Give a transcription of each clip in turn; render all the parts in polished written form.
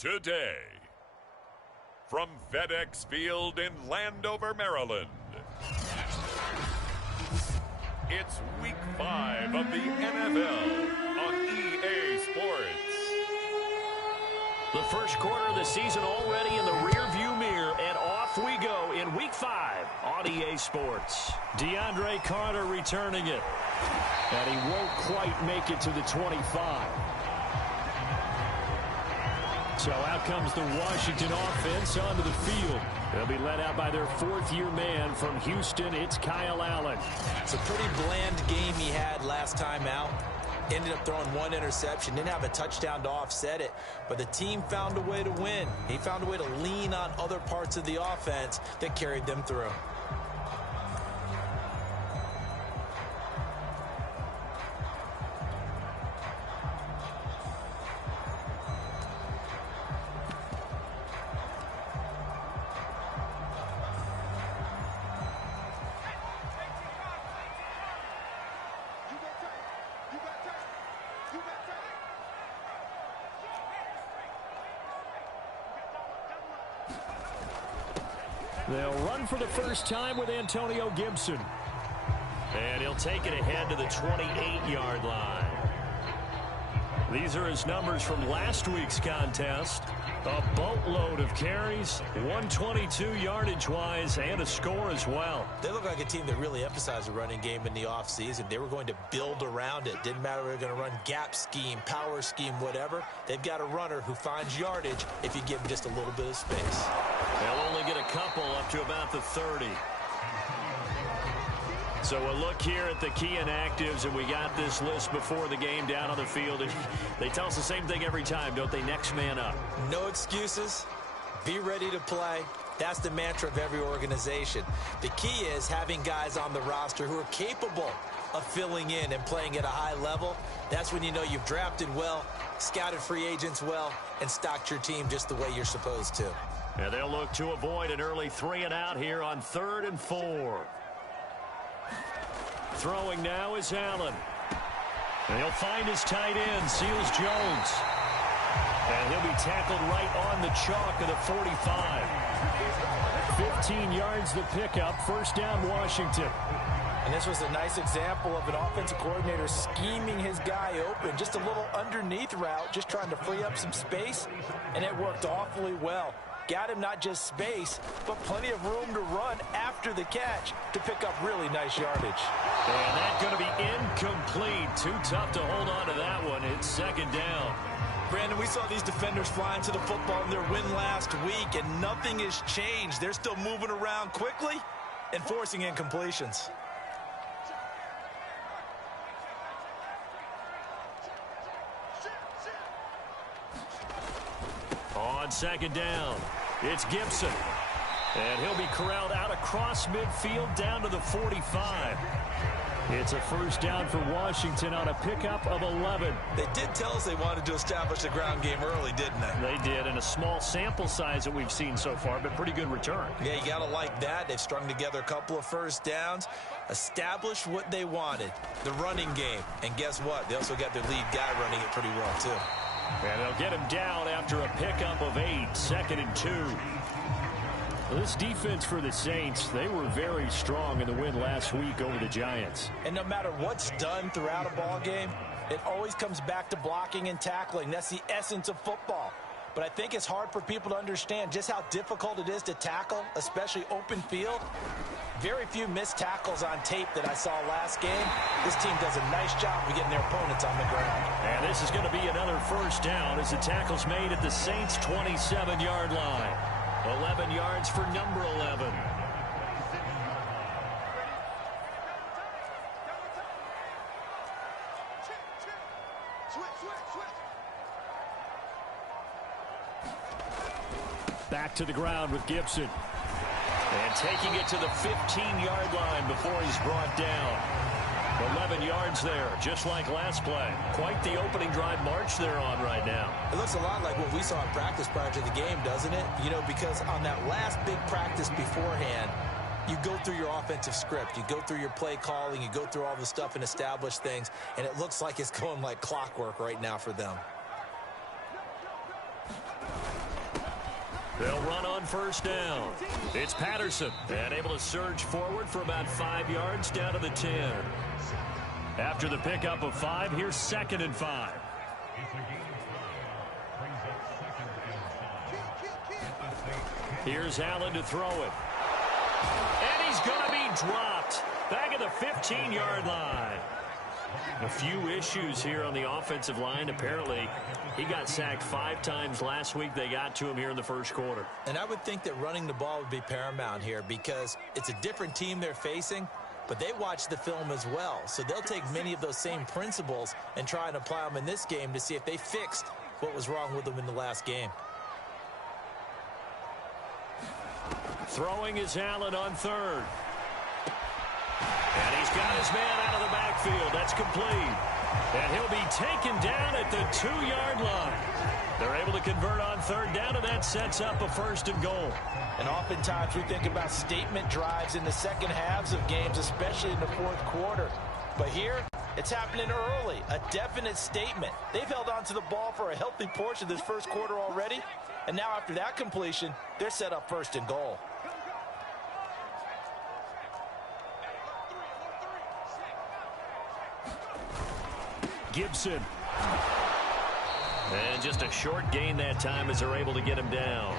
today. From FedEx Field in Landover, Maryland, it's Week 5 of the NFL on EA Sports. The first quarter of the season already in the rearview mirror, and off we go in Week 5 on EA Sports. DeAndre Carter returning it, and he won't quite make it to the 25. So out comes the Washington offense onto the field. They'll be led out by their fourth-year man from Houston. It's Kyle Allen. It's a pretty bland game he had last time out. Ended up throwing one interception. Didn't have a touchdown to offset it. But the team found a way to win. He found a way to lean on other parts of the offense that carried them through. They'll run for the first time with Antonio Gibson. And he'll take it ahead to the 28-yard line. These are his numbers from last week's contest. A boatload of carries, 122 yardage-wise, and a score as well. They look like a team that really emphasized the running game in the offseason. They were going to build around it. Didn't matter if they were going to run gap scheme, power scheme, whatever. They've got a runner who finds yardage if you give him just a little bit of space. They'll only get a couple up to about the 30. So we'll look here at the key inactives, and we got this list before the game down on the field. And they tell us the same thing every time, don't they? Next man up. No excuses. Be ready to play. That's the mantra of every organization. The key is having guys on the roster who are capable of filling in and playing at a high level. That's when you know you've drafted well, scouted free agents well, and stocked your team just the way you're supposed to. And they'll look to avoid an early 3-and-out here on 3rd and 4. Throwing now is Allen. And he'll find his tight end, Seals Jones. And he'll be tackled right on the chalk of the 45. 15 yards the pickup, first down Washington. And this was a nice example of an offensive coordinator scheming his guy open. Just a little underneath route, just trying to free up some space. And it worked awfully well. Got him not just space, but plenty of room to run after the catch to pick up really nice yardage. And that's going to be incomplete. Too tough to hold on to that one. It's second down. Brandon, we saw these defenders flying to the football in their win last week, and nothing has changed. They're still moving around quickly and forcing incompletions. On second down, it's Gibson. And he'll be corralled out across midfield down to the 45. It's a first down for Washington on a pickup of 11. They did tell us they wanted to establish the ground game early, didn't they? They did, in a small sample size that we've seen so far, but pretty good return. Yeah, you got to like that. They've strung together a couple of first downs, established what they wanted, the running game. And guess what? They also got their lead guy running it pretty well, too. And they'll get him down after a pickup of 8, 2nd and 2. This defense for the Saints, they were very strong in the win last week over the Giants. And no matter what's done throughout a ball game, it always comes back to blocking and tackling. That's the essence of football. But I think it's hard for people to understand just how difficult it is to tackle, especially open field. Very few missed tackles on tape that I saw last game. This team does a nice job of getting their opponents on the ground. And this is going to be another first down as the tackle's made at the Saints' 27-yard line. 11 yards for number 11. Back to the ground with Gibson. And taking it to the 15-yard line before he's brought down. 11 yards there, just like last play. Quite the opening drive march they're on right now. It looks a lot like what we saw in practice prior to the game, doesn't it? You know, because on that last big practice beforehand, you go through your offensive script. You go through your play calling. You go through all the stuff and establish things. And it looks like it's going like clockwork right now for them. They'll run on first down. It's Patterson, and able to surge forward for about 5 yards down to the 10. After the pickup of 5, here's 2nd and 5. Here's Allen to throw it. And he's going to be dropped. Back at the 15-yard line. A few issues here on the offensive line. Apparently, he got sacked 5 times last week. They got to him here in the first quarter. And I would think that running the ball would be paramount here because it's a different team they're facing, but they watch the film as well. So they'll take many of those same principles and try and apply them in this game to see if they fixed what was wrong with them in the last game. Throwing is Allen on 3rd. And he's got his man out of the backfield. That's complete. And he'll be taken down at the 2-yard line. They're able to convert on 3rd down, and that sets up a 1st and goal. And oftentimes we think about statement drives in the second halves of games, especially in the 4th quarter. But here, it's happening early, a definite statement. They've held on to the ball for a healthy portion of this first quarter already. And now after that completion, they're set up 1st and goal. Gibson. And just a short gain that time as they're able to get him down.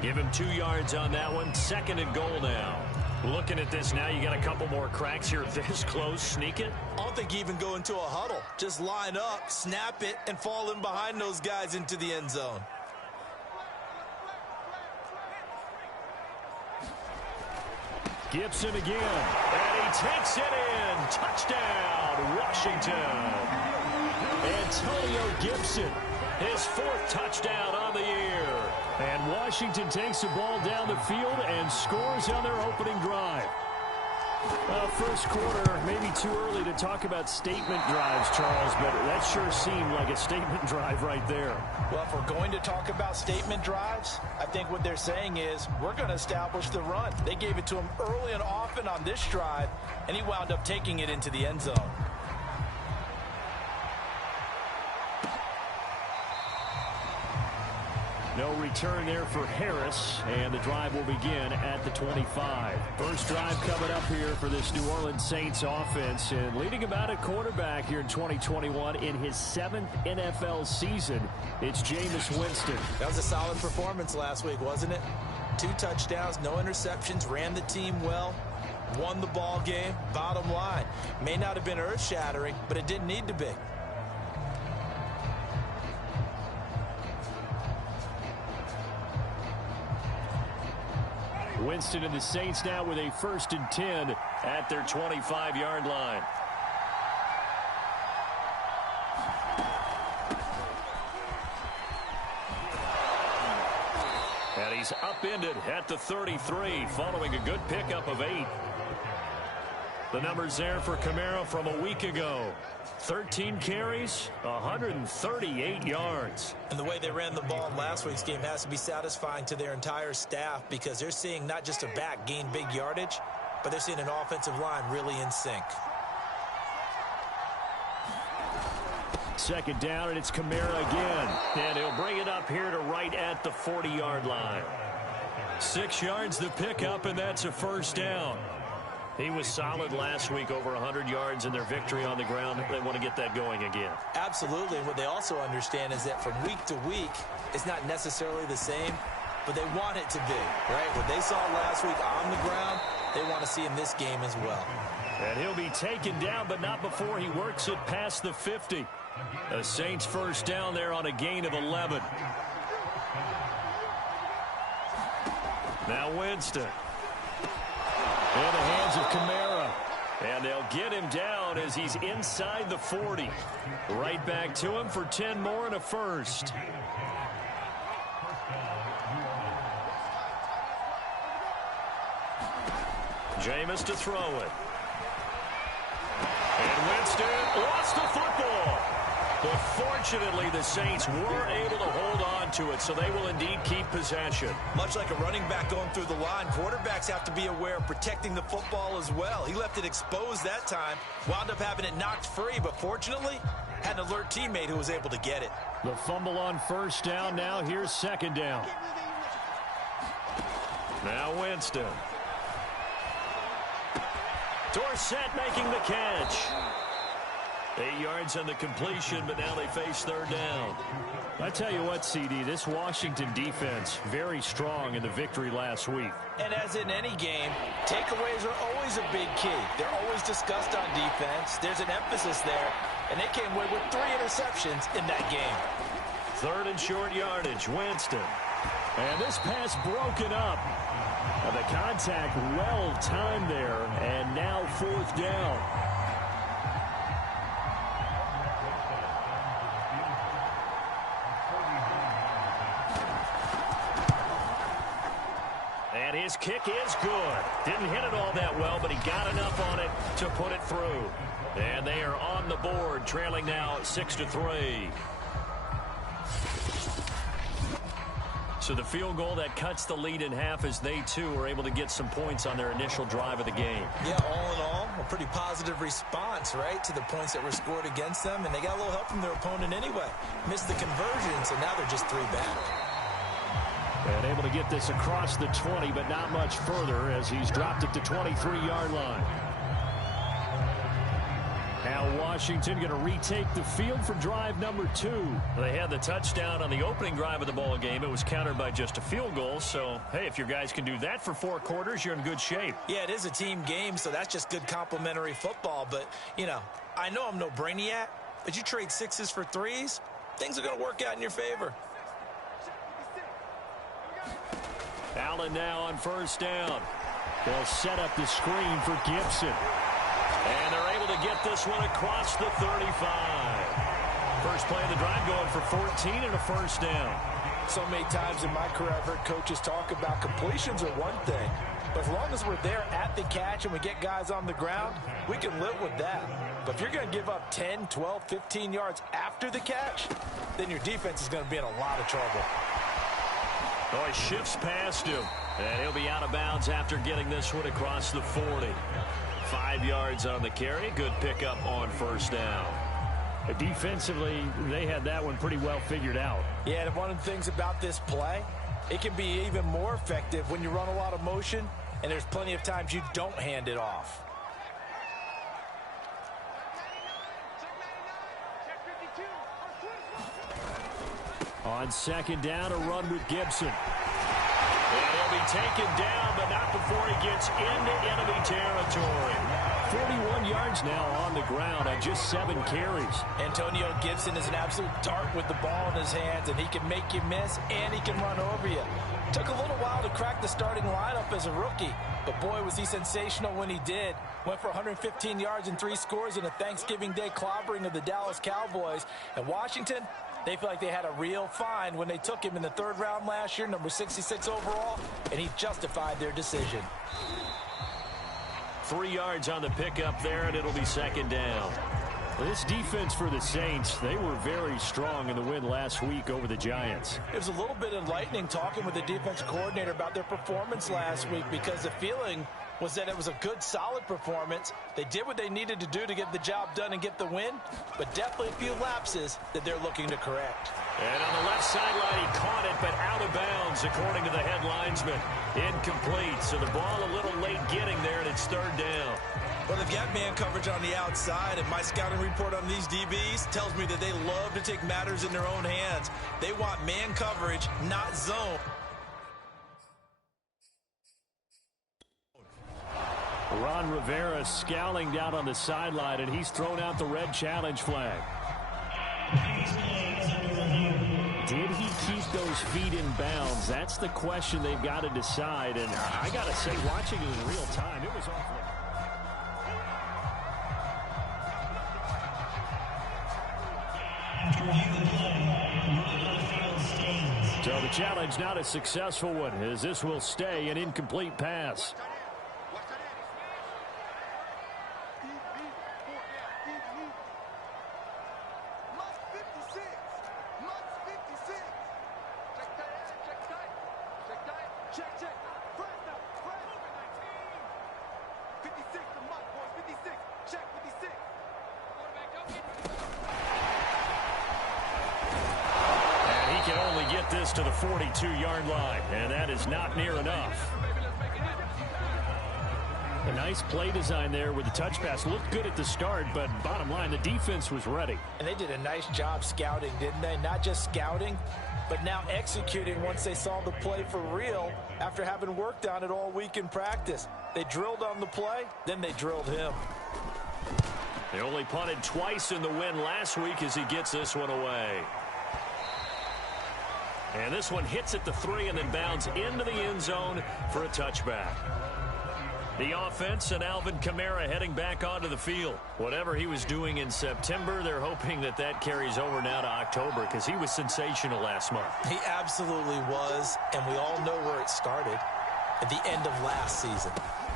Give him 2 yards on that one. 2nd and goal now. Looking at this now, you got a couple more cracks here. This close, sneak it. I don't think you even go into a huddle. Just line up, snap it, and fall in behind those guys into the end zone. Gibson again. And he takes it in. Touchdown, Washington. Antonio Gibson, his 4th touchdown on the year. And Washington takes the ball down the field and scores on their opening drive. First quarter, maybe too early to talk about statement drives, Charles, but that sure seemed like a statement drive right there. Well, if we're going to talk about statement drives, I think what they're saying is we're going to establish the run. They gave it to him early and often on this drive, and he wound up taking it into the end zone. No return there for Harris, and the drive will begin at the 25. First drive coming up here for this New Orleans Saints offense, and leading about a quarterback here in 2021 in his 7th NFL season. It's Jameis Winston. That was a solid performance last week, wasn't it? 2 touchdowns, no interceptions, ran the team well, won the ball game. Bottom line, may not have been earth-shattering, but it didn't need to be. Winston and the Saints now with a 1st and 10 at their 25-yard line. And he's upended at the 33 following a good pickup of 8. The numbers there for Kamara from a week ago. 13 carries, 138 yards. And the way they ran the ball in last week's game has to be satisfying to their entire staff because they're seeing not just a back gain big yardage, but they're seeing an offensive line really in sync. 2nd down, and it's Kamara again. And he'll bring it up here to right at the 40-yard line. 6 yards the pickup, and that's a 1st down. He was solid last week, over 100 yards in their victory on the ground. They want to get that going again. Absolutely. And what they also understand is that from week to week, it's not necessarily the same, but they want it to be, right? What they saw last week on the ground, they want to see in this game as well. And he'll be taken down, but not before he works it past the 50. The Saints 1st down there on a gain of 11. Now Winston. In the hands of Kamara. And they'll get him down as he's inside the 40. Right back to him for 10 more and a 1st. Jameis to throw it. And Winston lost the football. But fortunately, the Saints were able to hold on to it, so they will indeed keep possession. Much like a running back going through the line, quarterbacks have to be aware of protecting the football as well. He left it exposed that time, wound up having it knocked free, but fortunately, had an alert teammate who was able to get it. The fumble on 1st down. Now here's 2nd down. Now Winston. Dorsett making the catch. 8 yards on the completion, but now they face third down. I tell you what, CD, this Washington defense, very strong in the victory last week. And as in any game, takeaways are always a big key. They're always discussed on defense. There's an emphasis there, and they came away with 3 interceptions in that game. Third and short yardage, Winston. And this pass broken up. The contact well timed there, and now fourth down. And his kick is good. Didn't hit it all that well, but he got enough on it to put it through. And they are on the board, trailing now 6-3. So the field goal that cuts the lead in half as they, too, are able to get some points on their initial drive of the game. Yeah, all in all, a pretty positive response, right, to the points that were scored against them. And they got a little help from their opponent anyway. Missed the conversion, so now they're just 3 back. And able to get this across the 20, but not much further as he's dropped it to 23-yard line. Now Washington going to retake the field for drive number 2. They had the touchdown on the opening drive of the ball game. It was countered by just a field goal. So, hey, if your guys can do that for 4 quarters, you're in good shape. Yeah, it is a team game, so that's just good complimentary football. But, you know, I know I'm no brainiac, but you trade 6s for 3s, things are going to work out in your favor. Allen now on first down. They'll set up the screen for Gibson. And they're able to get this one across the 35. First play of the drive going for 14 and a first down. So many times in my career I've heard coaches talk about completions are one thing, but as long as we're there at the catch and we get guys on the ground, we can live with that. But if you're going to give up 10, 12, 15 yards after the catch, then your defense is going to be in a lot of trouble. Oh, he shifts past him, and he'll be out of bounds after getting this one across the 40. 5 yards on the carry. Good pickup on first down. Defensively, they had that one pretty well figured out. Yeah, and one of the things about this play, it can be even more effective when you run a lot of motion, and there's plenty of times you don't hand it off. On second down, a run with Gibson. And he'll be taken down, but not before he gets into enemy territory. 41 yards now on the ground on just 7 carries. Antonio Gibson is an absolute dart with the ball in his hands, and he can make you miss, and he can run over you. Took a little while to crack the starting lineup as a rookie, but boy, was he sensational when he did. Went for 115 yards and 3 scores in a Thanksgiving Day clobbering of the Dallas Cowboys. And Washington, they feel like they had a real find when they took him in the 3rd round last year, number 66 overall, and he justified their decision. 3 yards on the pickup there, and it'll be second down. This defense for the Saints, they were very strong in the win last week over the Giants. It was a little bit enlightening talking with the defense coordinator about their performance last week, because the feeling was that it was a good, solid performance. They did what they needed to do to get the job done and get the win, but definitely a few lapses that they're looking to correct. And on the left sideline, he caught it, but out of bounds, according to the head linesman. Incomplete, so the ball a little late getting there, and it's 3rd down. Well, they've got man coverage on the outside, and my scouting report on these DBs tells me that they love to take matters in their own hands. They want man coverage, not zone. Ron Rivera scowling down on the sideline, and he's thrown out the red challenge flag. Did he keep those feet in bounds? That's the question they've got to decide. And I got to say, watching it in real time, it was awful. So the challenge not a successful one, as this will stay an incomplete pass. get this to the 42-yard line, and that is not near enough. A nice play design there with the touch pass. Looked good at the start, but bottom line, the defense was ready. And they did a nice job scouting, didn't they? Not just scouting, but now executing once they saw the play for real after having worked on it all week in practice. They drilled on the play, then they drilled him. They only punted twice in the win last week as he gets this one away. And this one hits at the 3 and then bounds into the end zone for a touchback. The offense and Alvin Kamara heading back onto the field. Whatever he was doing in September, they're hoping that that carries over now to October because he was sensational last month. He absolutely was, and we all know where it started at the end of last season,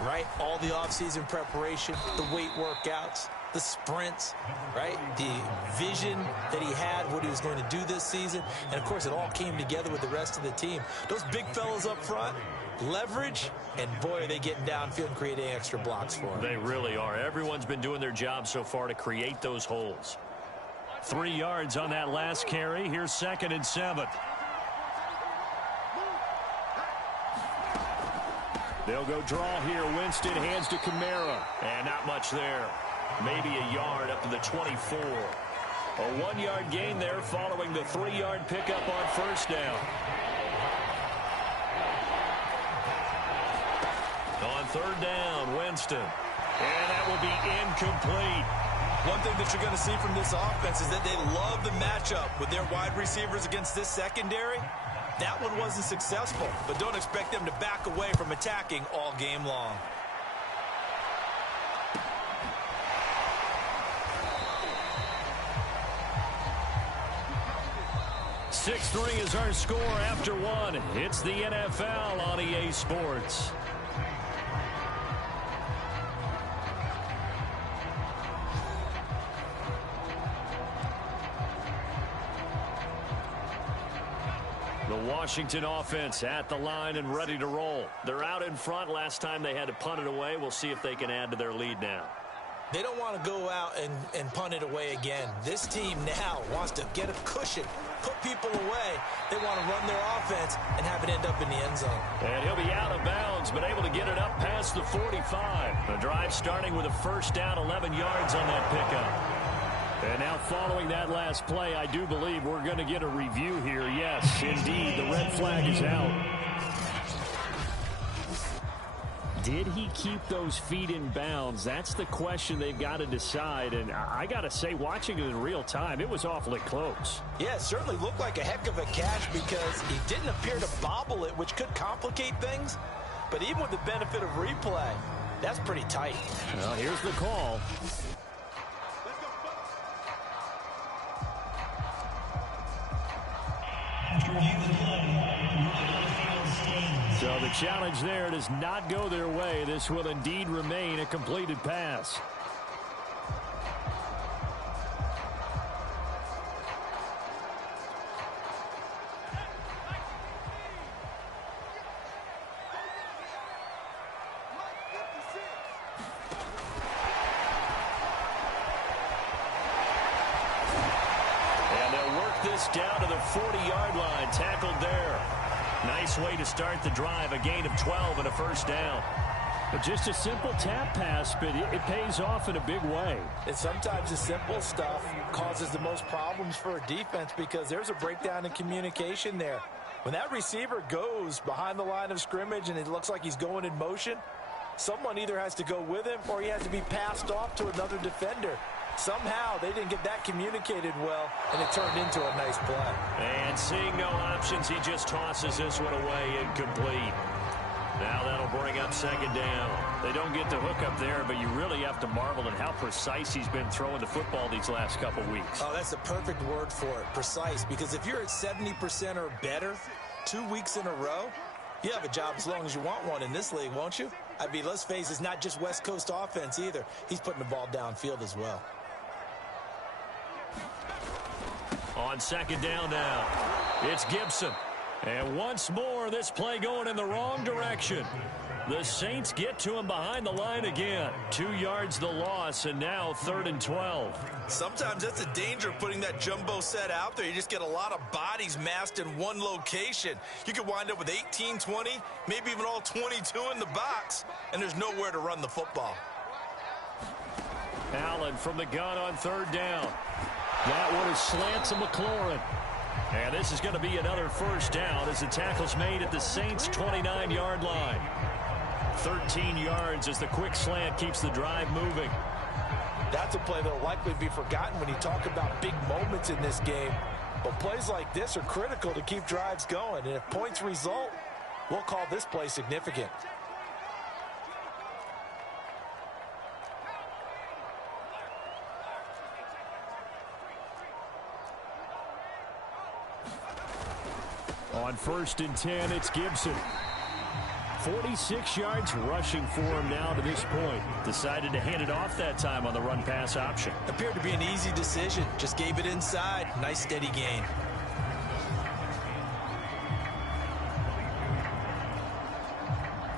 right? All the offseason preparation, the weight workouts, the sprints, right? The vision that he had, what he was going to do this season. And, of course, it all came together with the rest of the team. Those big fellas up front, leverage, and, boy, are they getting downfield and creating extra blocks for him. They really are. Everyone's been doing their job so far to create those holes. 3 yards on that last carry. Here's 2nd and 7. They'll go draw here. Winston hands to Kamara. And not much there. Maybe a yard up to the 24. A 1-yard gain there following the 3-yard pickup on first down. On 3rd down, Winston. And that will be incomplete. One thing that you're going to see from this offense is that they love the matchup with their wide receivers against this secondary. That one wasn't successful, but don't expect them to back away from attacking all game long. 6-3 is our score after 1. It's the NFL on EA Sports. The Washington offense at the line and ready to roll. They're out in front. Last time they had to punt it away. We'll see if they can add to their lead now. They don't want to go out and punt it away again. This team now wants to get a cushion, put people away. They want to run their offense and have it end up in the end zone. And he'll be out of bounds, but able to get it up past the 45. The drive starting with a first down, 11 yards on that pickup. And now following that last play, I do believe we're going to get a review here. Yes, indeed, the red flag is out. Did he keep those feet in bounds? That's the question they've got to decide. And I got to say, watching it in real time, it was awfully close. Yeah, it certainly looked like a heck of a catch because he didn't appear to bobble it, which could complicate things. But even with the benefit of replay, that's pretty tight. Well, here's the call. So the challenge there does not go their way. This will indeed remain a completed pass. And they'll work this down to the 40-yard line. Tackled there. Nice way to start the drive. A gain of 12 and a first down. But just a simple tap pass, but it pays off in a big way. And sometimes the simple stuff causes the most problems for a defense because there's a breakdown in communication there. When that receiver goes behind the line of scrimmage and it looks like he's going in motion, someone either has to go with him or he has to be passed off to another defender. Somehow they didn't get that communicated well, and it turned into a nice play. And seeing no options, he just tosses this one away, incomplete. Now that'll bring up second down. They don't get the hook up there, but you really have to marvel at how precise he's been throwing the football these last couple weeks. Oh, that's the perfect word for it, precise, because if you're at 70% or better 2 weeks in a row, you have a job as long as you want one in this league, won't you? I mean, let's face it, it's not just West Coast offense either. He's putting the ball downfield as well. On second down now, it's Gibson. And once more, this play going in the wrong direction. The Saints get to him behind the line again. 2 yards the loss, and now 3rd and 12. Sometimes that's the danger of putting that jumbo set out there. You just get a lot of bodies massed in one location. You could wind up with 18, 20, maybe even all 22 in the box, and there's nowhere to run the football. Allen from the gun on 3rd down. That one is slant to McLaurin. And this is going to be another 1st down as the tackle's made at the Saints' 29-yard line. 13 yards as the quick slant keeps the drive moving. That's a play that will likely be forgotten when you talk about big moments in this game. But plays like this are critical to keep drives going. And if points result, we'll call this play significant. On 1st and 10, it's Gibson. 46 yards rushing for him now to this point. Decided to hand it off that time on the run-pass option. Appeared to be an easy decision. Just gave it inside. Nice steady gain.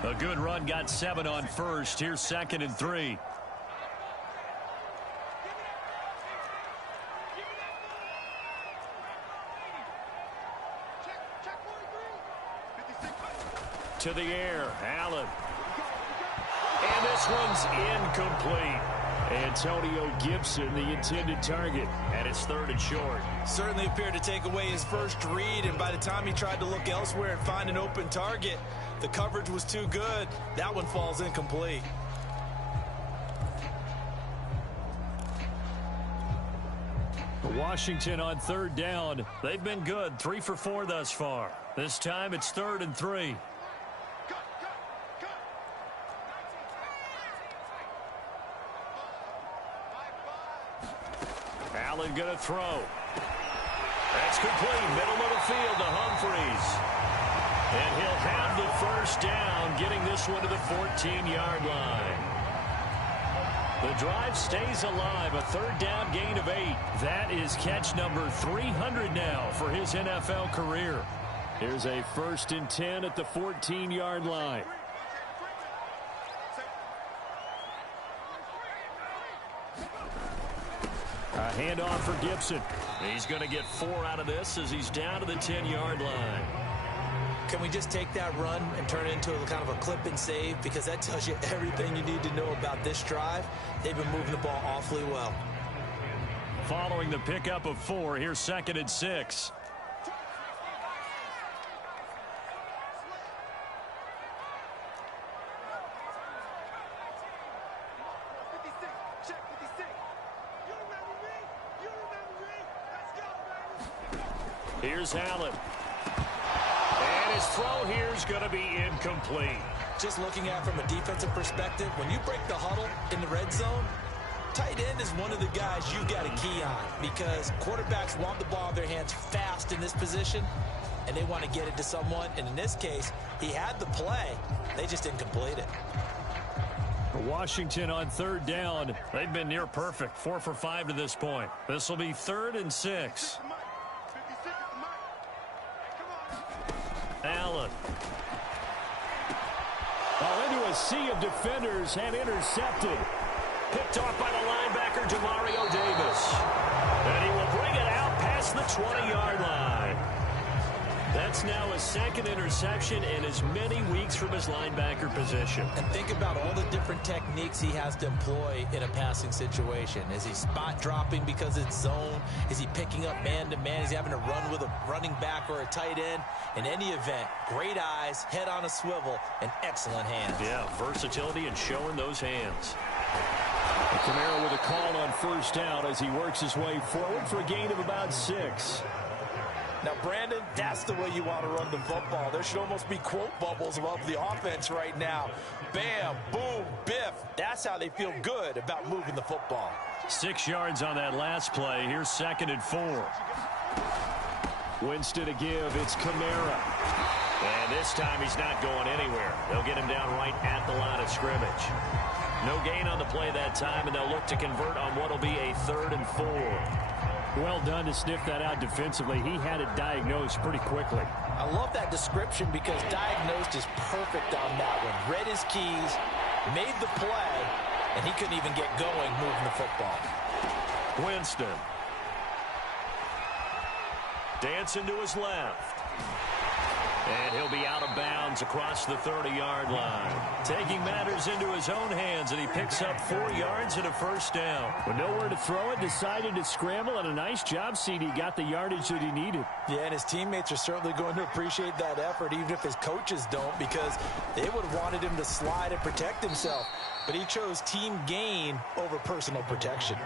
A good run, got 7 on 1st. Here's 2nd and 3. To the air, Allen. And this one's incomplete. Antonio Gibson, the intended target, and it's 3rd and short. Certainly appeared to take away his first read, and by the time he tried to look elsewhere and find an open target, the coverage was too good. That one falls incomplete. Washington on 3rd down. They've been good, 3 for 4 thus far. This time it's 3rd and 3. Allen going to throw. That's complete. Middle of the field to Humphries. And he'll have the 1st down, getting this one to the 14-yard line. The drive stays alive. A 3rd down gain of 8. That is catch number 300 now for his NFL career. Here's a 1st and 10 at the 14-yard line. A handoff for Gibson. He's going to get 4 out of this as he's down to the 10-yard line. Can we just take that run and turn it into a kind of a clip and save? Because that tells you everything you need to know about this drive. They've been moving the ball awfully well. Following the pickup of 4, here's 2nd and 6. Here's Allen. And his throw here is going to be incomplete. Just looking at it from a defensive perspective, when you break the huddle in the red zone, tight end is one of the guys you've got a key on because quarterbacks want the ball in their hands fast in this position, and they want to get it to someone. And in this case, he had the play. They just didn't complete it. Washington on 3rd down. They've been near perfect. 4 for 5 to this point. This will be 3rd and 6. Allen. Into a sea of defenders and intercepted. Picked off by the linebacker, Demario Davis. And he will bring it out past the 20-yard line. That's now a 2nd interception in as many weeks from his linebacker position. And think about all the different techniques he has to employ in a passing situation. Is he spot dropping because it's zone? Is he picking up man-to-man? Is he having to run with a running back or a tight end? In any event, great eyes, head on a swivel, and excellent hands. Yeah, versatility and showing those hands. Kamara with a call on 1st down as he works his way forward for a gain of about 6. Now, Brandon, that's the way you want to run the football. There should almost be quote bubbles above the offense right now. Bam, boom, biff. That's how they feel good about moving the football. 6 yards on that last play. Here's 2nd and 4. Winston to give. It's Kamara. And this time he's not going anywhere. They'll get him down right at the line of scrimmage. No gain on the play that time, and they'll look to convert on what will be a 3rd and 4. Well done to sniff that out defensively. He had it diagnosed pretty quickly. I love that description because diagnosed is perfect on that one. Read his keys, made the play, and he couldn't even get going moving the football. Winston. Dancing to his left. And he'll be out of bounds across the 30-yard line. Taking matters into his own hands, and he picks up 4 yards and a first down. With nowhere to throw it, decided to scramble, and a nice job, CD. Got the yardage that he needed. Yeah, and his teammates are certainly going to appreciate that effort, even if his coaches don't, because they would have wanted him to slide and protect himself. But he chose team gain over personal protection.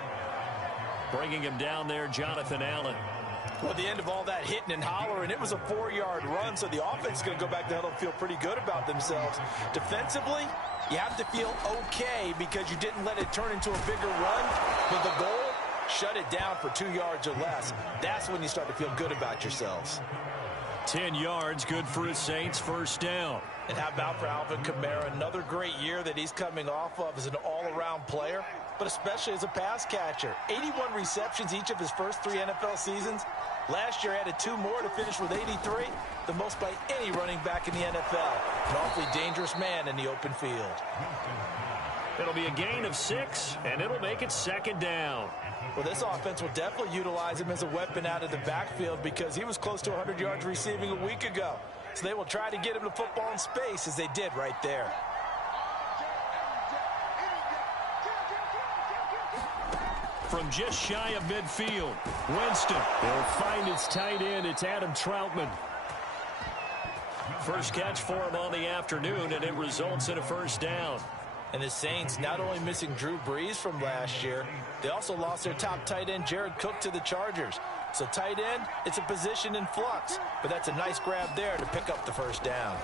Bringing him down there, Jonathan Allen. Well, at the end of all that hitting and hollering, it was a 4-yard run, so the offense is going to go back to huddle and feel pretty good about themselves. Defensively, you have to feel okay because you didn't let it turn into a bigger run. But the goal, shut it down for 2 yards or less. That's when you start to feel good about yourselves. 10 yards, good for his Saints, first down. And how about for Alvin Kamara? Another great year that he's coming off of as an all-around player, but especially as a pass catcher. 81 receptions each of his first 3 NFL seasons. Last year added 2 more to finish with 83, the most by any running back in the NFL. An awfully dangerous man in the open field. It'll be a gain of 6, and it'll make it second down. Well, this offense will definitely utilize him as a weapon out of the backfield because he was close to 100 yards receiving a week ago. So they will try to get him the football in space as they did right there. From just shy of midfield, Winston. They'll find his tight end. It's Adam Troutman. First catch for him on the afternoon, and it results in a first down. And the Saints not only missing Drew Brees from last year, they also lost their top tight end, Jared Cook, to the Chargers. So tight end, it's a position in flux, but that's a nice grab there to pick up the first down.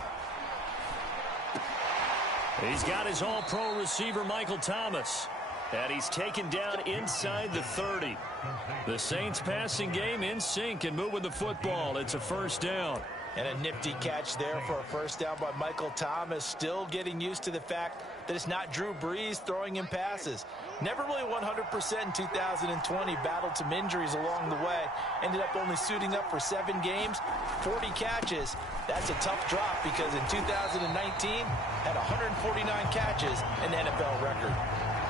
He's got his all-pro receiver, Michael Thomas. And he's taken down inside the 30. The Saints passing game in sync and moving the football. It's a first down. And a nifty catch there for a first down by Michael Thomas. Still getting used to the fact that it's not Drew Brees throwing him passes. Never really 100% in 2020. Battled some injuries along the way. Ended up only suiting up for 7 games, 40 catches. That's a tough drop because in 2019 had 149 catches, an NFL record.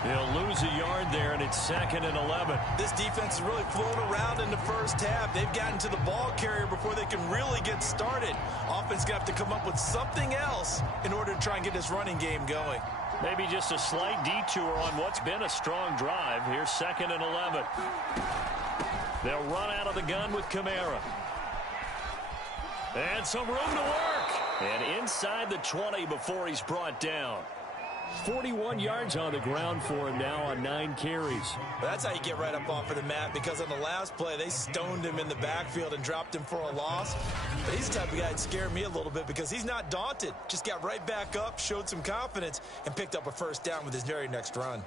He'll lose a yard there, and it's 2nd and 11. This defense is really flown around in the first half. They've gotten to the ball carrier before they can really get started. Offense going to have to come up with something else in order to try and get this running game going. Maybe just a slight detour on what's been a strong drive. Here's 2nd and 11. They'll run out of the gun with Kamara. And some room to work. And inside the 20 before he's brought down. 41 yards on the ground for him now on 9 carries. Well, that's how you get right up off of the mat, because on the last play, they stoned him in the backfield and dropped him for a loss. But he's the type of guy that scared me a little bit because he's not daunted. Just got right back up, showed some confidence, and picked up a first down with his very next run.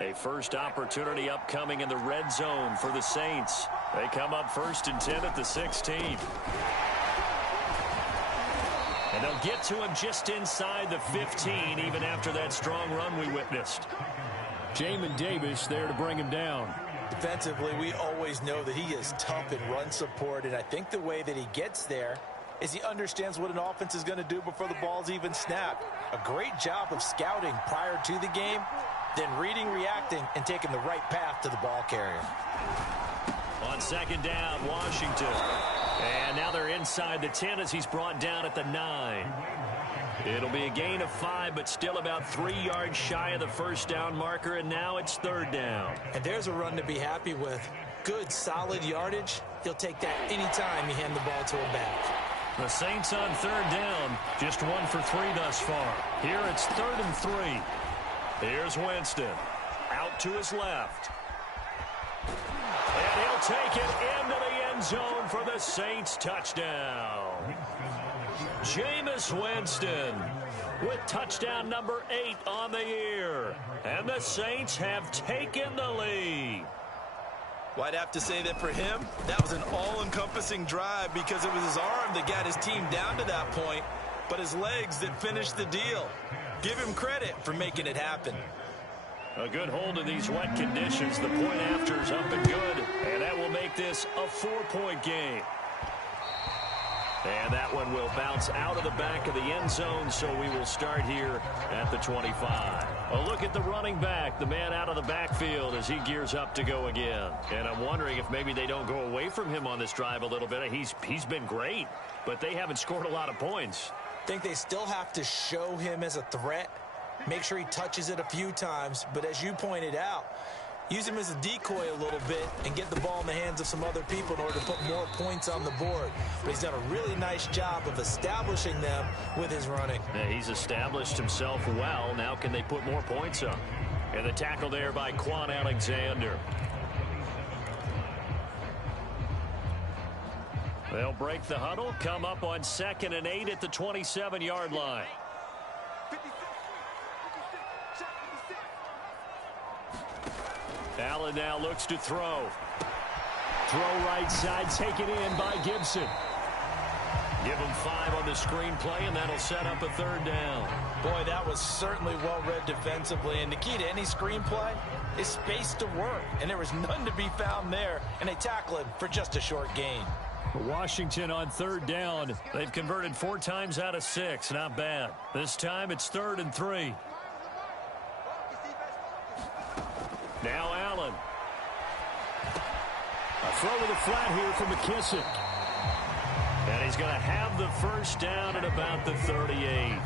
A first opportunity upcoming in the red zone for the Saints. They come up 1st and 10 at the 16. And they'll get to him just inside the 15, even after that strong run we witnessed. Jamin Davis there to bring him down. Defensively, we always know that he is tough in run support, and I think the way that he gets there is he understands what an offense is going to do before the ball's even snapped. A great job of scouting prior to the game, then reading, reacting, and taking the right path to the ball carrier. On 2nd down, Washington. And now they're inside the 10 as he's brought down at the 9. It'll be a gain of 5, but still about 3 yards shy of the first down marker, and now it's 3rd down. And there's a run to be happy with. Good, solid yardage. He'll take that anytime you hand the ball to him back. The Saints on 3rd down, just 1 for 3 thus far. Here it's 3rd and 3. Here's Winston, out to his left. And he'll take it into the end zone for the Saints touchdown. Jameis Winston with touchdown number 8 on the year. And the Saints have taken the lead. Well, I'd have to say that for him, that was an all-encompassing drive because it was his arm that got his team down to that point. but his legs that finished the deal. Give him credit for making it happen. A good hold in these wet conditions. The point after is up and good, and that will make this a 4-point game. And that one will bounce out of the back of the end zone, so we will start here at the 25. A look at the running back, the man out of the backfield as he gears up to go again. And I'm wondering if maybe they don't go away from him on this drive a little bit. He's been great, but they haven't scored a lot of points. I think they still have to show him as a threat, make sure he touches it a few times, but as you pointed out, use him as a decoy a little bit and get the ball in the hands of some other people in order to put more points on the board. But he's done a really nice job of establishing them with his running. Yeah, he's established himself well. Now can they put more points up? And the tackle there by Quan Alexander. They'll break the huddle, come up on 2nd and 8 at the 27-yard line. Allen now looks to throw. Throw right side, taken in by Gibson. Give him 5 on the screenplay, and that'll set up a 3rd down. Boy, that was certainly well read defensively, and the key to any screenplay is space to work, and there was none to be found there, and they tackle him for just a short gain. Washington on 3rd down. They've converted 4 times out of 6. Not bad. This time it's 3rd and 3. Now Allen. A throw to the flat here from McKissick. And he's going to have the 1st down at about the 38.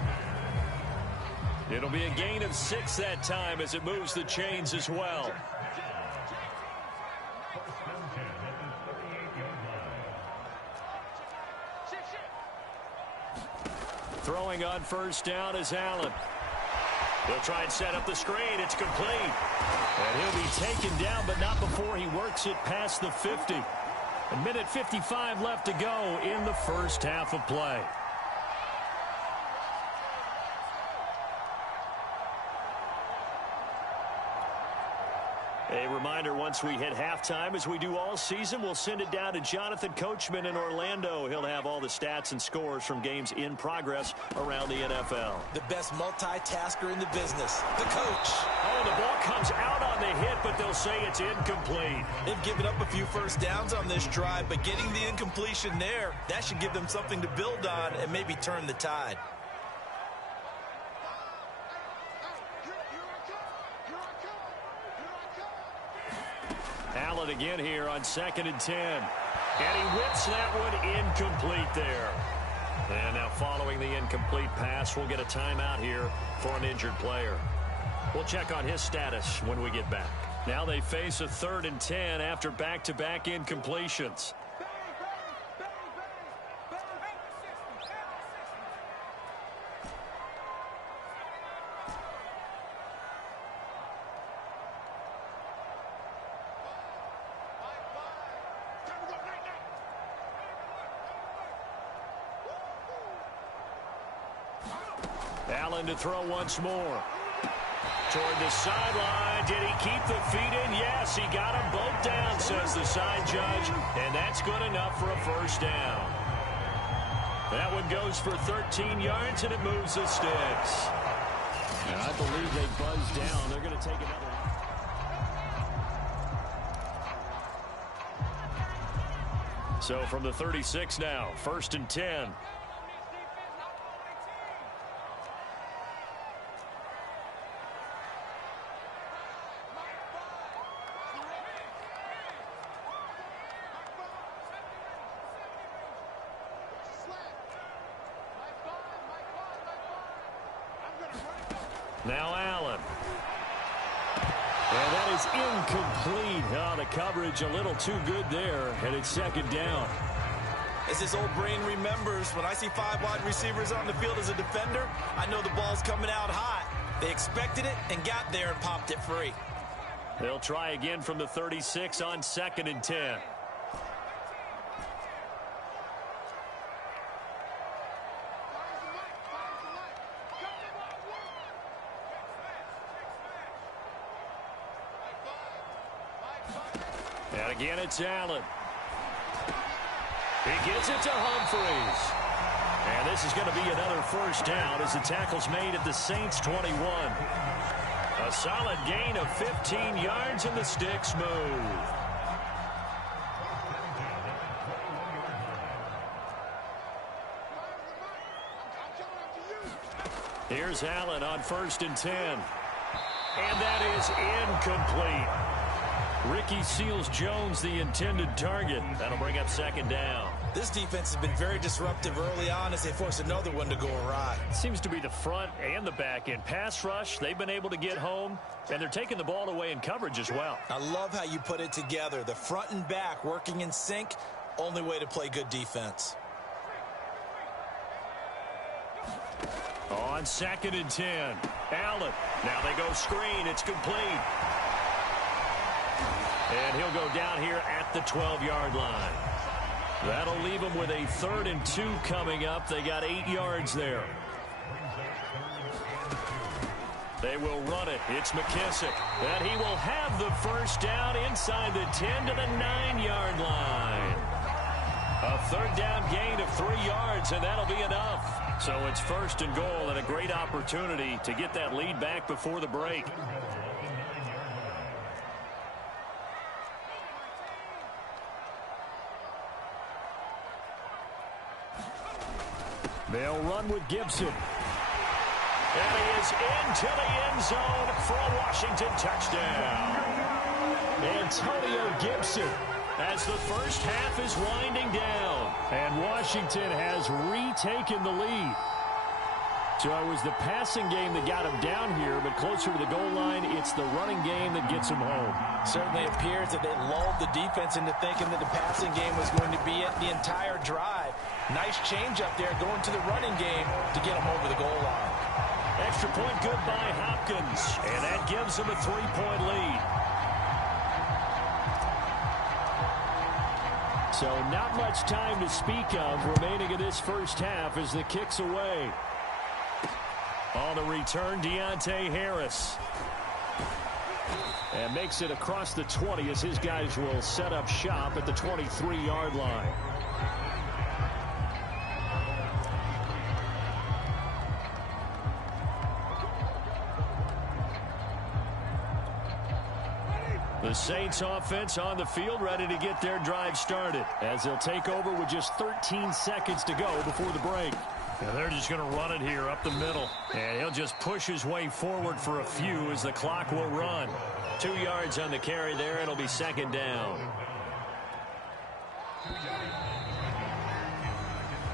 It'll be a gain of 6 that time as it moves the chains as well. Throwing on 1st down is Allen. They'll try and set up the screen. It's complete. And he'll be taken down, but not before he works it past the 50. A minute 55 left to go in the first half of play. A reminder, once we hit halftime, as we do all season, we'll send it down to Jonathan Coachman in Orlando. He'll have all the stats and scores from games in progress around the NFL. The best multitasker in the business, the coach. Oh, the ball comes out on the hit, but they'll say it's incomplete. They've given up a few 1st downs on this drive, but getting the incompletion there, that should give them something to build on and maybe turn the tide. Allen again here on 2nd and 10. And he whips that one incomplete there. And now following the incomplete pass, we'll get a timeout here for an injured player. We'll check on his status when we get back. Now they face a 3rd and 10 after back-to-back incompletions. Allen to throw once more. Toward the sideline. Did he keep the feet in? Yes, he got them both down, says the side judge. And that's good enough for a 1st down. That one goes for 13 yards, and it moves the sticks. And I believe they buzzed down. They're going to take another. So from the 36 now, 1st and 10. Now Allen. And that is incomplete. Oh, the coverage a little too good there, and it's 2nd down. As his old brain remembers, when I see 5 wide receivers on the field as a defender, I know the ball's coming out hot. They expected it and got there and popped it free. They'll try again from the 36 on 2nd and 10. And again, it's Allen. He gets it to Humphries. And this is going to be another first down as the tackle's made at the Saints 21. A solid gain of 15 yards and the sticks move. Here's Allen on 1st and 10. And that is incomplete. Ricky Seals-Jones, the intended target. That'll bring up 2nd down. This defense has been very disruptive early on as they force another one to go awry. Seems to be the front and the back end. Pass rush, they've been able to get home, and they're taking the ball away in coverage as well. I love how you put it together. The front and back working in sync, only way to play good defense. On 2nd and 10, Allen. Now they go screen. It's complete. And he'll go down here at the 12-yard line. That'll leave him with a 3rd and 2 coming up. They got 8 yards there. They will run it. It's McKissick. And he will have the first down inside the 10 to the 9-yard line. A 3rd down gain of 3 yards, and that'll be enough. So it's 1st and goal and a great opportunity to get that lead back before the break. They'll run with Gibson. And he is into the end zone for a Washington touchdown. Antonio Gibson as the first half is winding down. And Washington has retaken the lead. So it was the passing game that got him down here, but closer to the goal line, it's the running game that gets him home. Certainly appears that they lulled the defense into thinking that the passing game was going to be it the entire drive. Nice change up there going to the running game to get him over the goal line. Extra point good by Hopkins, and that gives him a 3-point lead. So not much time to speak of remaining in this first half as the kick's away. On the return, Deontay Harris. And makes it across the 20 as his guys will set up shop at the 23-yard line. The Saints offense on the field ready to get their drive started as they'll take over with just 13 seconds to go before the break. And they're just going to run it here up the middle. And he'll just push his way forward for a few as the clock will run. 2 yards on the carry there. It'll be 2nd down.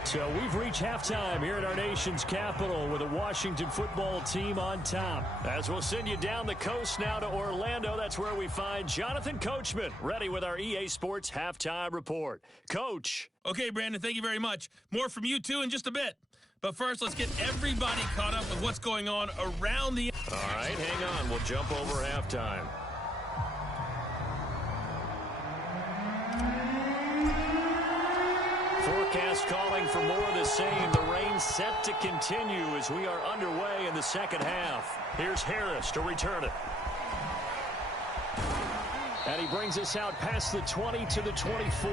So we've reached halftime here at our nation's capital with a Washington football team on top. As we'll send you down the coast now to Orlando, that's where we find Jonathan Coachman ready with our EA Sports halftime report. Coach. Okay, Brandon, thank you very much. More from you, too, in just a bit. But first, let's get everybody caught up with what's going on around the... All right, hang on. We'll jump over halftime. Forecast calling for more of the same. The rain set to continue as we are underway in the second half. Here's Harris to return it. And he brings us out past the 20 to the 24.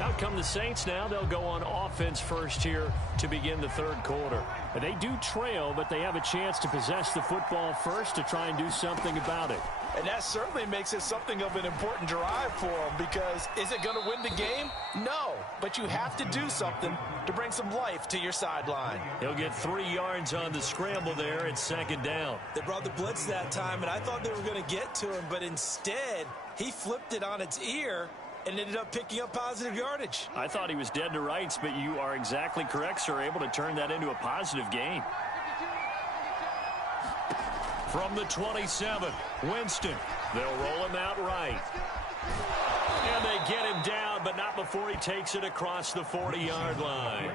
Out come the Saints now. They'll go on offense first here to begin the 3rd quarter. And they do trail, but they have a chance to possess the football first to try and do something about it. And that certainly makes it something of an important drive for them because is it going to win the game? No, but you have to do something to bring some life to your sideline. He'll get 3 yards on the scramble there at 2nd down. They brought the blitz that time, and I thought they were going to get to him, but instead he flipped it on its ear and ended up picking up positive yardage. I thought he was dead to rights, but you are exactly correct, sir, able to turn that into a positive gain. From the 27, Winston. They'll roll him out right. And they get him down, but not before he takes it across the 40-yard line.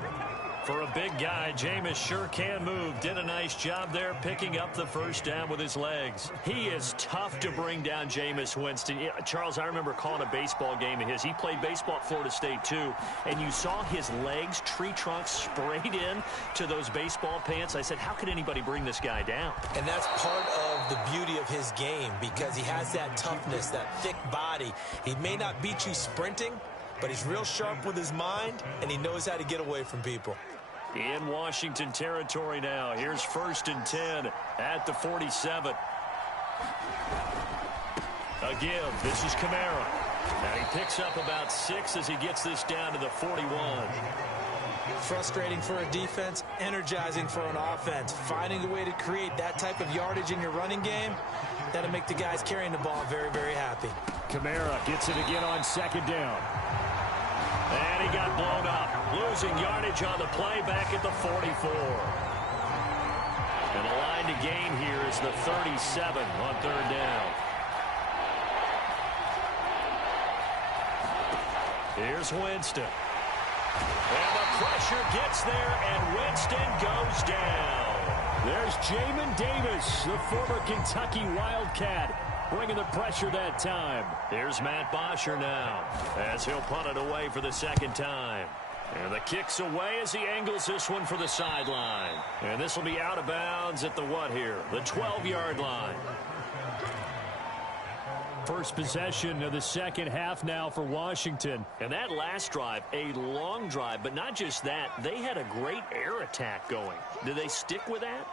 For a big guy, Jameis sure can move. Did a nice job there picking up the first down with his legs. He is tough to bring down, Jameis Winston. Yeah, Charles, I remember calling a baseball game of his. He played baseball at Florida State, too. And you saw his legs, tree trunks sprayed in to those baseball pants. I said, how could anybody bring this guy down? And that's part of the beauty of his game because he has that toughness, that thick body. He may not beat you sprinting, but he's real sharp with his mind, and he knows how to get away from people. In Washington territory now. Here's 1st and 10 at the 47. Again, this is Kamara. And he picks up about 6 as he gets this down to the 41. Frustrating for a defense, energizing for an offense. Finding a way to create that type of yardage in your running game, that'll make the guys carrying the ball very, very happy. Kamara gets it again on 2nd down. And he got blown up. Losing yardage on the play back at the 44. And the line to gain here is the 37 on 3rd down. Here's Winston. And the pressure gets there, and Winston goes down. There's Jamin Davis, the former Kentucky Wildcat, bringing the pressure that time. Here's Matt Bosher now as he'll punt it away for the 2nd time. And the kick's away as he angles this one for the sideline. And this will be out of bounds at the what here? The 12-yard line. First possession of the second half now for Washington. And that last drive, a long drive, but not just that. They had a great air attack going. Do they stick with that?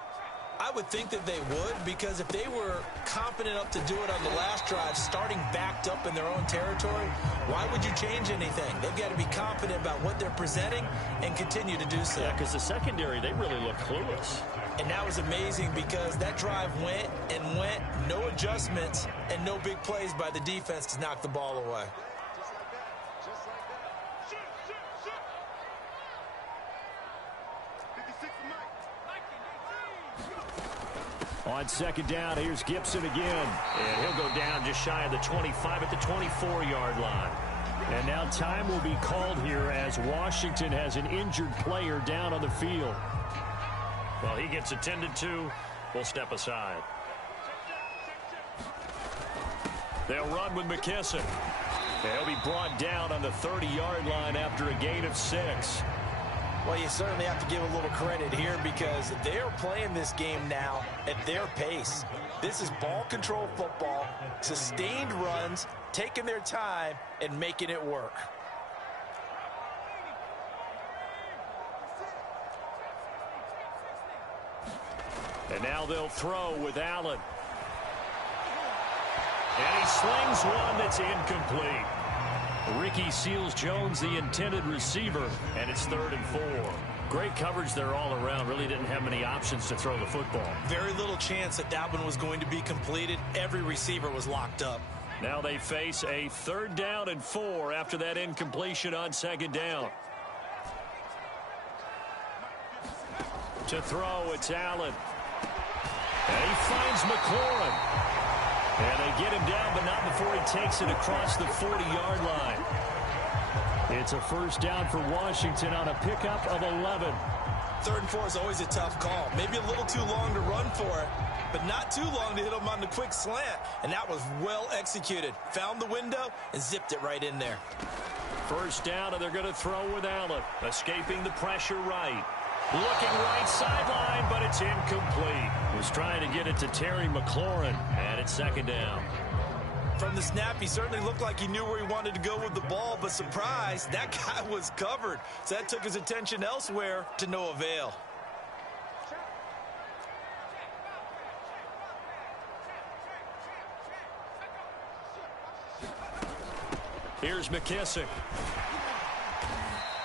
I would think that they would, because if they were confident enough to do it on the last drive, starting backed up in their own territory, why would you change anything? They've got to be confident about what they're presenting and continue to do so. Yeah, because the secondary, they really look clueless. And that was amazing because that drive went and went, no adjustments, and no big plays by the defense to knock the ball away. On 2nd down, here's Gibson again. And he'll go down just shy of the 25 at the 24-yard line. And now time will be called here as Washington has an injured player down on the field. Well, he gets attended to. We'll step aside. They'll run with McKissick. They'll be brought down on the 30-yard line after a gain of 6. Well, you certainly have to give a little credit here because they're playing this game now at their pace. This is ball control football, sustained runs, taking their time, and making it work. And now they'll throw with Allen. And he slings one that's incomplete. Ricky Seals-Jones, the intended receiver, and it's 3rd and 4. Great coverage there all around. Really didn't have many options to throw the football. Very little chance that that one was going to be completed. Every receiver was locked up. Now they face a 3rd down and 4 after that incompletion on 2nd down. To throw, it's Allen. And he finds McLaurin. And they get him down, but not before he takes it across the 40-yard line. It's a first down for Washington on a pickup of 11. 3rd and 4 is always a tough call. Maybe a little too long to run for it, but not too long to hit him on the quick slant. And that was well executed. Found the window and zipped it right in there. First down, and they're going to throw with Allen. Escaping the pressure right. Looking right sideline, but it's incomplete. Was trying to get it to Terry McLaurin, and it's 2nd down. From the snap, he certainly looked like he knew where he wanted to go with the ball, but surprise, that guy was covered. So that took his attention elsewhere to no avail. Here's McKissick.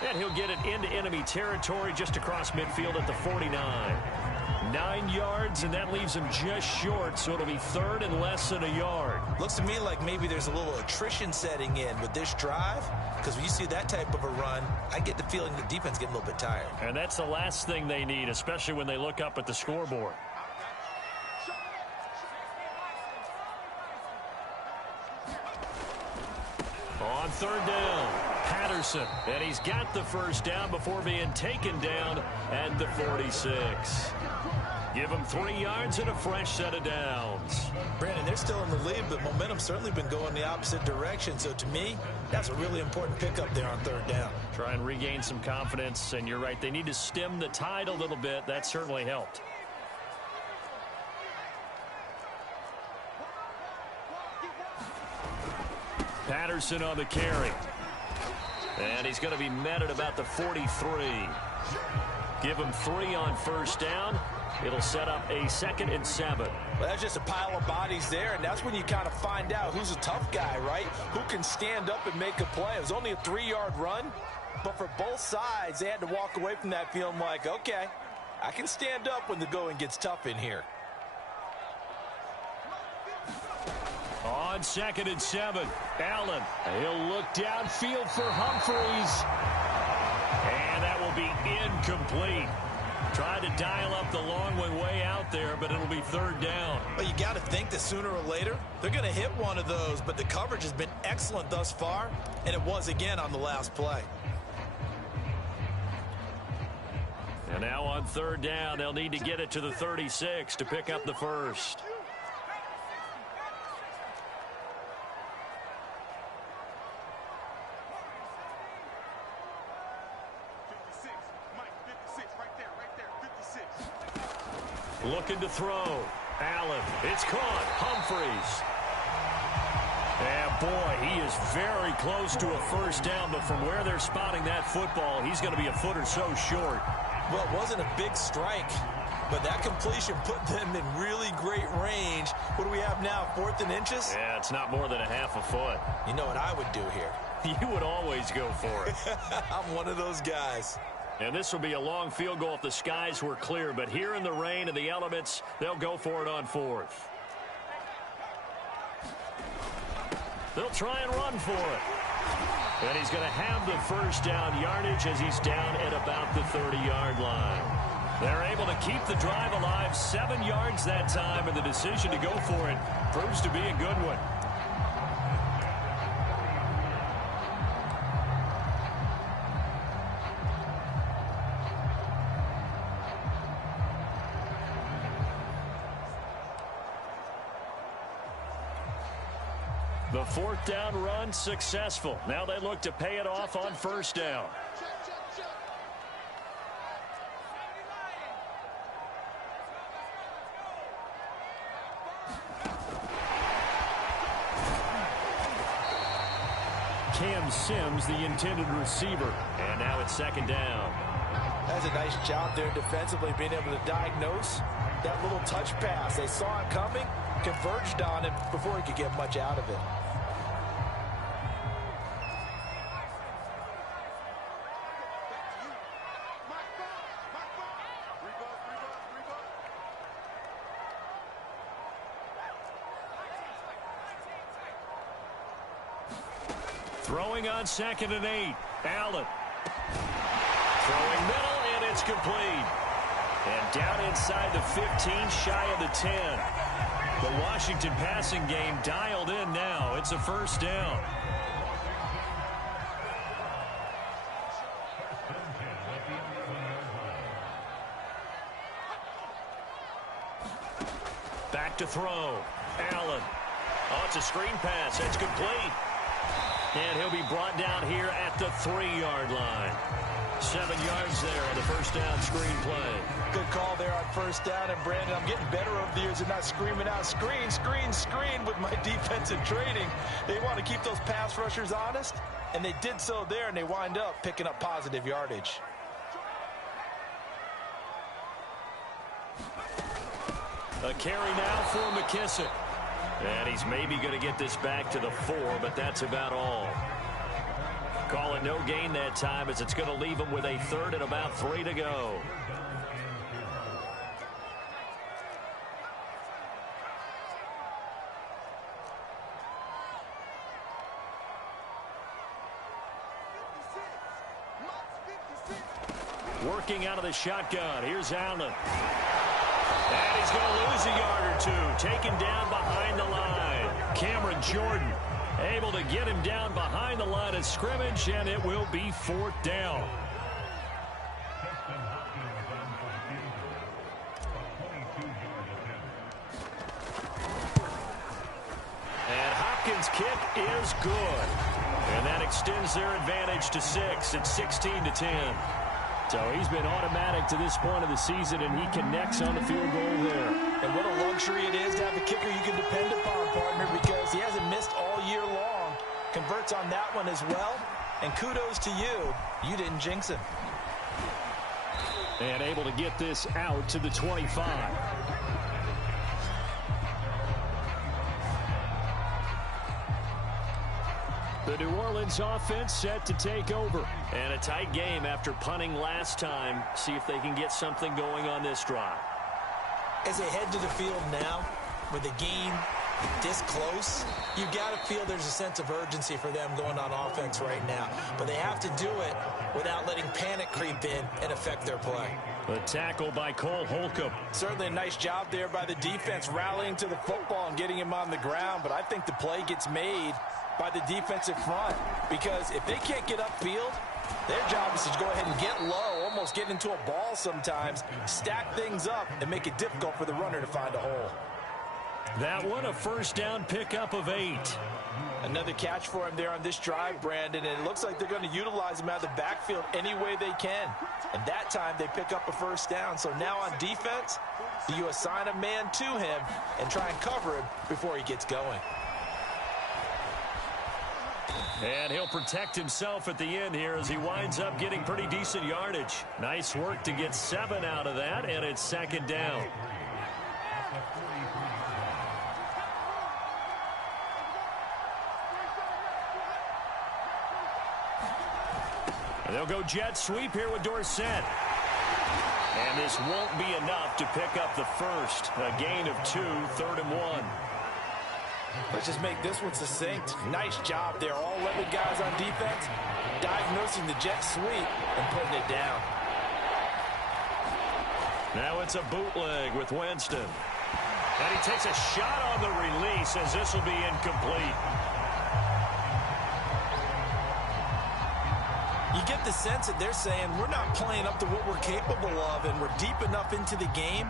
And he'll get it into enemy territory just across midfield at the 49. 9 yards, and that leaves him just short, so it'll be 3rd and less than a yard. Looks to me like maybe there's a little attrition setting in with this drive, because when you see that type of a run, I get the feeling the defense getting a little bit tired. And that's the last thing they need, especially when they look up at the scoreboard. On 3rd down, Patterson. And he's got the first down before being taken down at the 46. Give him 3 yards and a fresh set of downs. Brandon, they're still in the lead, but momentum's certainly been going the opposite direction. So to me, that's a really important pickup there on 3rd down. Try and regain some confidence, and you're right, they need to stem the tide a little bit. That certainly helped. Patterson on the carry. And he's going to be met at about the 43. Give him 3 on first down. It'll set up a 2nd and 7. Well, that's just a pile of bodies there, and that's when you kind of find out who's a tough guy, right? Who can stand up and make a play. It was only a 3-yard run, but for both sides, they had to walk away from that feeling like, okay, I can stand up when the going gets tough in here. On 2nd and 7, Allen. He'll look downfield for Humphries. And that will be incomplete. Tried to dial up the long one way out there, but it'll be 3rd down. Well, you got to think that sooner or later, they're going to hit one of those, but the coverage has been excellent thus far, and it was again on the last play. And now on 3rd down, they'll need to get it to the 36 to pick up the first. Looking to throw. Allen. It's caught. Humphries. And boy, he is very close to a first down, but from where they're spotting that football, he's going to be a foot or so short. Well, it wasn't a big strike, but that completion put them in really great range. What do we have now, 4th and inches? Yeah, it's not more than a half a foot. You know what I would do here? You would always go for it. I'm one of those guys. And this will be a long field goal if the skies were clear. But here in the rain and the elements, they'll go for it on 4th. They'll try and run for it. And he's going to have the first down yardage as he's down at about the 30-yard line. They're able to keep the drive alive, 7 yards that time, and the decision to go for it proves to be a good one. The 4th down run successful. Now they look to pay it off on first down. Cam Sims, the intended receiver. And now it's 2nd down. That's a nice job there defensively, being able to diagnose that little touch pass. They saw it coming, converged on it before he could get much out of it. Throwing on 2nd and 8. Allen. Throwing middle, and it's complete. And down inside the 15, shy of the 10. The Washington passing game dialed in now. It's a first down. Back to throw. Allen. Oh, it's a screen pass. It's complete. And he'll be brought down here at the 3-yard line. 7 yards there on the first down screen play. Good call there on first down. And, Brandon, I'm getting better over the years and not screaming out, screen, screen, screen with my defensive training. They want to keep those pass rushers honest, and they did so there, and they wind up picking up positive yardage. A carry now for McKissick. And he's maybe going to get this back to the 4, but that's about all. Call it no gain that time as it's going to leave him with a 3rd and about 3 to go. Working out of the shotgun. Here's Allen. And he's going to lose a yard or two. Taken down behind the line. Cameron Jordan. Able to get him down behind the line of scrimmage, and it will be 4th down. And Hopkins' kick is good. And that extends their advantage to 6. It's 16-10. So he's been automatic to this point of the season, and he connects on the field goal there. And what a luxury it is to have a kicker you can depend upon, partner, because he hasn't missed all year long. Converts on that one as well. And kudos to you. You didn't jinx him. And able to get this out to the 25. The New Orleans offense set to take over. And a tight game after punting last time. See if they can get something going on this drive. As they head to the field now, with the game this close, you've got to feel there's a sense of urgency for them going on offense right now. But they have to do it without letting panic creep in and affect their play. The tackle by Cole Holcomb. Certainly a nice job there by the defense rallying to the football and getting him on the ground. But I think the play gets made by the defensive front, because if they can't get upfield, their job is to go ahead and get low, almost get into a ball sometimes, stack things up, and make it difficult for the runner to find a hole. That one, a first down pickup of 8. Another catch for him there on this drive, Brandon, and it looks like they're going to utilize him out of the backfield any way they can. And that time they pick up a first down. So now on defense, do you assign a man to him and try and cover him before he gets going? And he'll protect himself at the end here as he winds up getting pretty decent yardage. Nice work to get 7 out of that, and it's 2nd down. And they'll go jet sweep here with Dorsett. And this won't be enough to pick up the first. A gain of 2, 3rd and 1. Let's just make this one succinct. Nice job there. All 11 guys on defense diagnosing the jet sweep and putting it down. Now it's a bootleg with Winston. And he takes a shot on the release as this will be incomplete. You get the sense that they're saying we're not playing up to what we're capable of, and we're deep enough into the game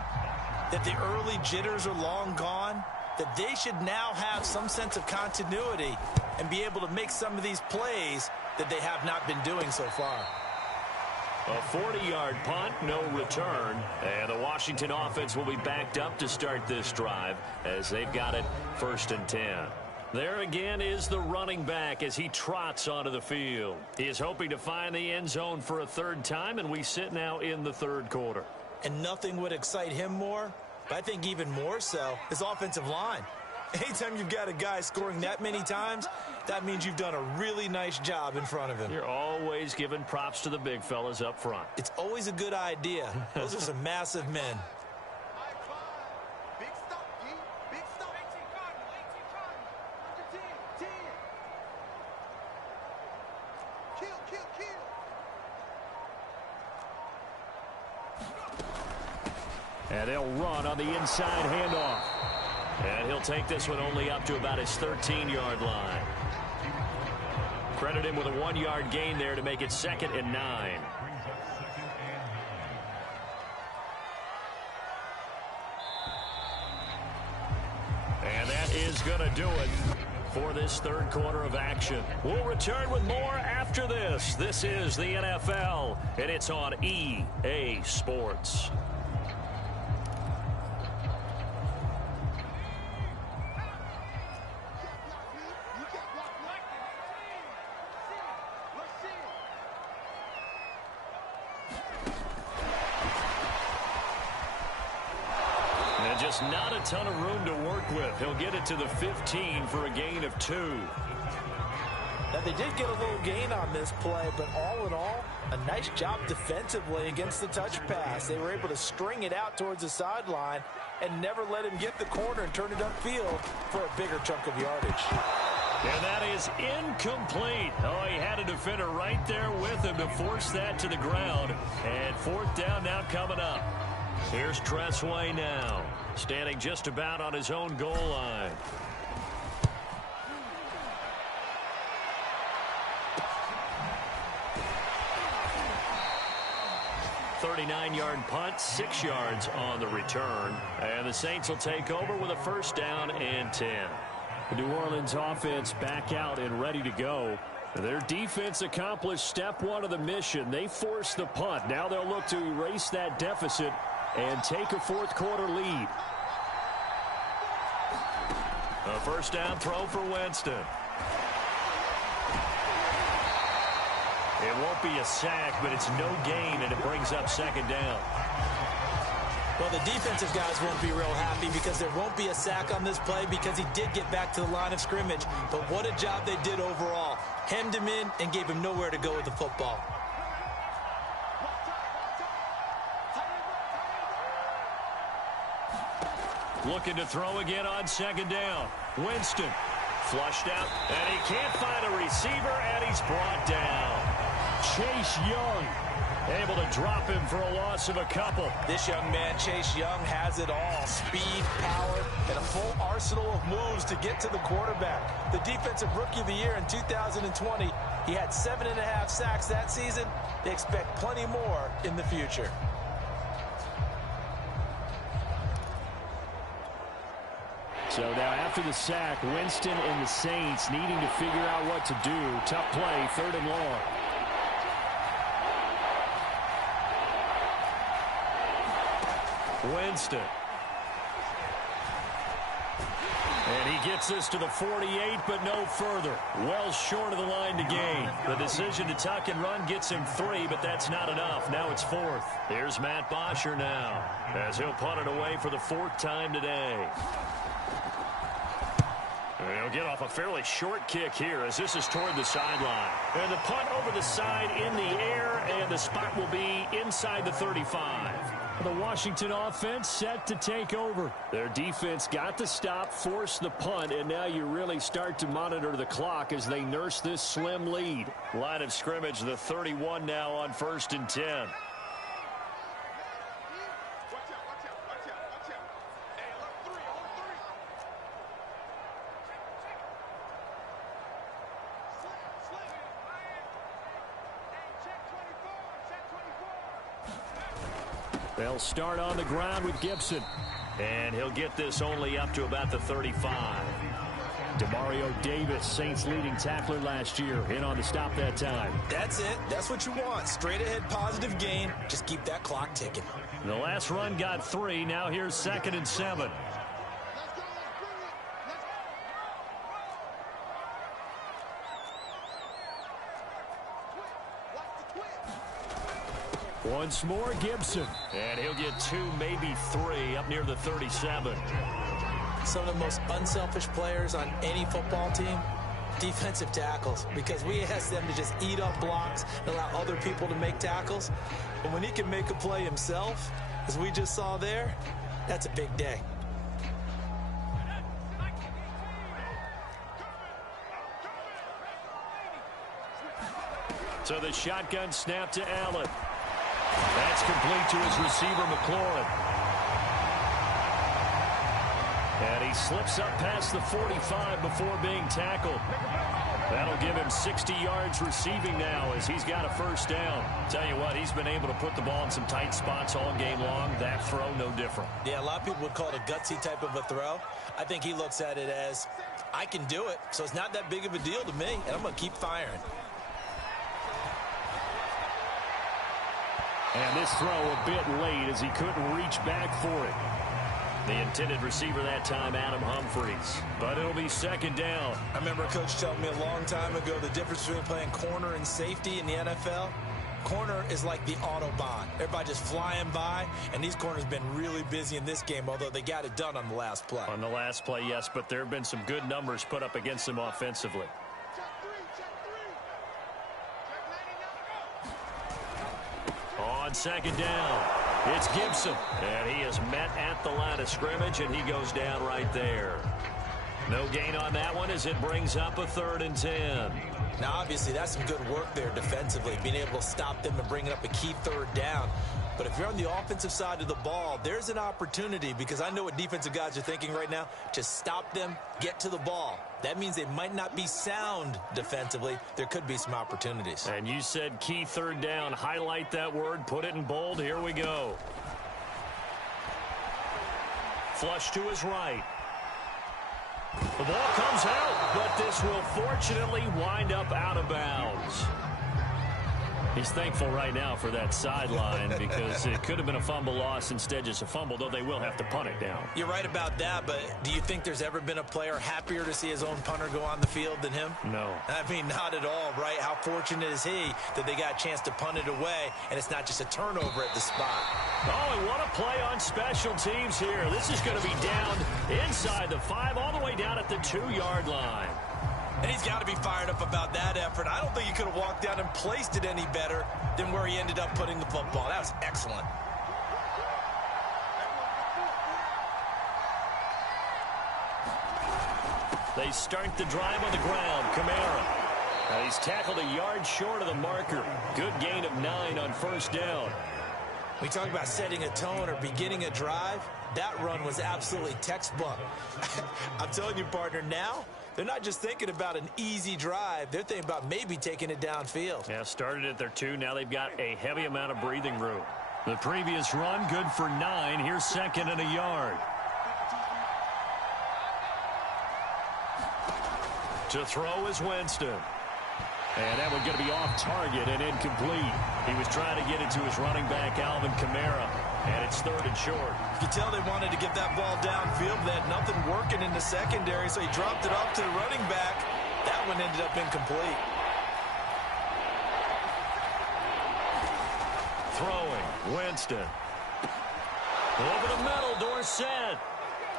that the early jitters are long gone, that they should now have some sense of continuity and be able to make some of these plays that they have not been doing so far. A 40-yard punt, no return. And the Washington offense will be backed up to start this drive as they've got it 1st and 10. There again is the running back as he trots onto the field. He is hoping to find the end zone for a 3rd time, and we sit now in the 3rd quarter. And nothing would excite him more, but I think even more so, his offensive line. Anytime you've got a guy scoring that many times, that means you've done a really nice job in front of him. You're always giving props to the big fellas up front. It's always a good idea. Those are some massive men. And they'll run on the inside handoff. And he'll take this one only up to about his 13-yard line. Credit him with a 1-yard gain there to make it 2nd and 9. And that is going to do it for this 3rd quarter of action. We'll return with more after this. This is the NFL, and it's on EA Sports. Just not a ton of room to work with. He'll get it to the 15 for a gain of 2. Now, they did get a little gain on this play, but all in all, a nice job defensively against the touch pass. They were able to string it out towards the sideline and never let him get the corner and turn it upfield for a bigger chunk of yardage. And that is incomplete. Oh, he had a defender right there with him to force that to the ground. And 4th down now coming up. Here's Tressway now, standing just about on his own goal line. 39-yard punt, 6 yards on the return. And the Saints will take over with a first down and 10. The New Orleans offense back out and ready to go. Their defense accomplished step one of the mission. They forced the punt. Now they'll look to erase that deficit and take a fourth-quarter lead. A first down throw for Winston. It won't be a sack, but it's no gain, and it brings up second down. Well, the defensive guys won't be real happy because there won't be a sack on this play because he did get back to the line of scrimmage. But what a job they did overall. Hemmed him in and gave him nowhere to go with the football. Looking to throw again on second down. Winston flushed out, and he can't find a receiver, and he's brought down. Chase Young able to drop him for a loss of a couple. This young man, Chase Young, has it all. Speed, power, and a full arsenal of moves to get to the quarterback. The Defensive Rookie of the Year in 2020, he had 7.5 sacks that season. They expect plenty more in the future. So now after the sack, Winston and the Saints needing to figure out what to do. Tough play, 3rd and long. Winston. And he gets this to the 48, but no further. Well short of the line to gain. The decision to tuck and run gets him 3, but that's not enough. Now it's 4th. Here's Matt Bosher now, as he'll punt it away for the 4th time today. And he'll get off a fairly short kick here as this is toward the sideline. And the punt over the side in the air, and the spot will be inside the 35. The Washington offense set to take over. Their defense got the stop, forced the punt, and now you really start to monitor the clock as they nurse this slim lead. Line of scrimmage, the 31 now on 1st and 10. They'll start on the ground with Gibson. And he'll get this only up to about the 35. Demario Davis, Saints leading tackler last year, in on the stop that time. That's it. That's what you want. Straight ahead positive gain. Just keep that clock ticking. The last run got 3. Now here's 2nd and 7. Once more, Gibson. And he'll get 2, maybe 3, up near the 37. Some of the most unselfish players on any football team, defensive tackles, because we ask them to just eat up blocks and allow other people to make tackles. But when he can make a play himself, as we just saw there, that's a big day. So the shotgun snap to Allen. That's complete to his receiver, McLaurin. And he slips up past the 45 before being tackled. That'll give him 60 yards receiving now as he's got a first down. Tell you what, he's been able to put the ball in some tight spots all game long. That throw, no different. Yeah, a lot of people would call it a gutsy type of a throw. I think he looks at it as, I can do it, so it's not that big of a deal to me, and I'm going to keep firing. And this throw a bit late as he couldn't reach back for it. The intended receiver that time, Adam Humphries. But it'll be 2nd down. I remember a coach telling me a long time ago the difference between playing corner and safety in the NFL. Corner is like the Autobahn. Everybody just flying by, and these corners have been really busy in this game, although they got it done on the last play. On the last play, yes, but there have been some good numbers put up against them offensively. On 2nd down, it's Gibson. And he is met at the line of scrimmage, and he goes down right there. No gain on that one as it brings up a 3rd and 10. Now, obviously, that's some good work there defensively, being able to stop them and bringing up a key 3rd down. But if you're on the offensive side of the ball, there's an opportunity, because I know what defensive guys are thinking right now, to stop them, get to the ball. That means they might not be sound defensively. There could be some opportunities. And you said key 3rd down. Highlight that word, put it in bold. Here we go. Flush to his right. The ball comes out, but this will fortunately wind up out of bounds. He's thankful right now for that sideline because it could have been a fumble loss, instead just a fumble, though they will have to punt it down. You're right about that, but do you think there's ever been a player happier to see his own punter go on the field than him? No. I mean, not at all, right? How fortunate is he that they got a chance to punt it away, and it's not just a turnover at the spot. Oh, and what a play on special teams here. This is going to be down inside the 5, all the way down at the 2-yard line. And he's got to be fired up about that effort. I don't think he could have walked down and placed it any better than where he ended up putting the football. That was excellent. They start the drive on the ground. Kamara. Now he's tackled a yard short of the marker. Good gain of 9 on 1st down. We talk about setting a tone or beginning a drive. That run was absolutely textbook. I'm telling you, partner, now they're not just thinking about an easy drive. They're thinking about maybe taking it downfield. Yeah, started at their 2. Now they've got a heavy amount of breathing room. The previous run, good for 9. Here's 2nd and a yard. To throw is Winston. And that one going to be off target and incomplete. He was trying to get it to his running back, Alvin Kamara. And it's 3rd and short. You can tell they wanted to get that ball downfield. They had nothing working in the secondary, so he dropped it off to the running back. That one ended up incomplete. Throwing, Winston. Over the middle, Dorsett.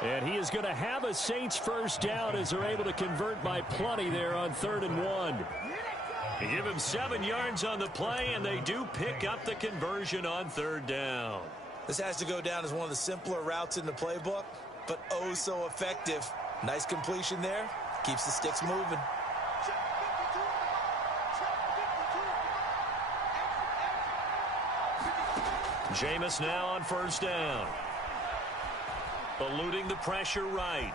And he is going to have a Saints 1st down as they're able to convert by plenty there on 3rd and 1. They give him 7 yards on the play, and they do pick up the conversion on 3rd down. This has to go down as one of the simpler routes in the playbook, but oh so effective. Nice completion there. Keeps the sticks moving. Jameis now on 1st down. Eluding the pressure right.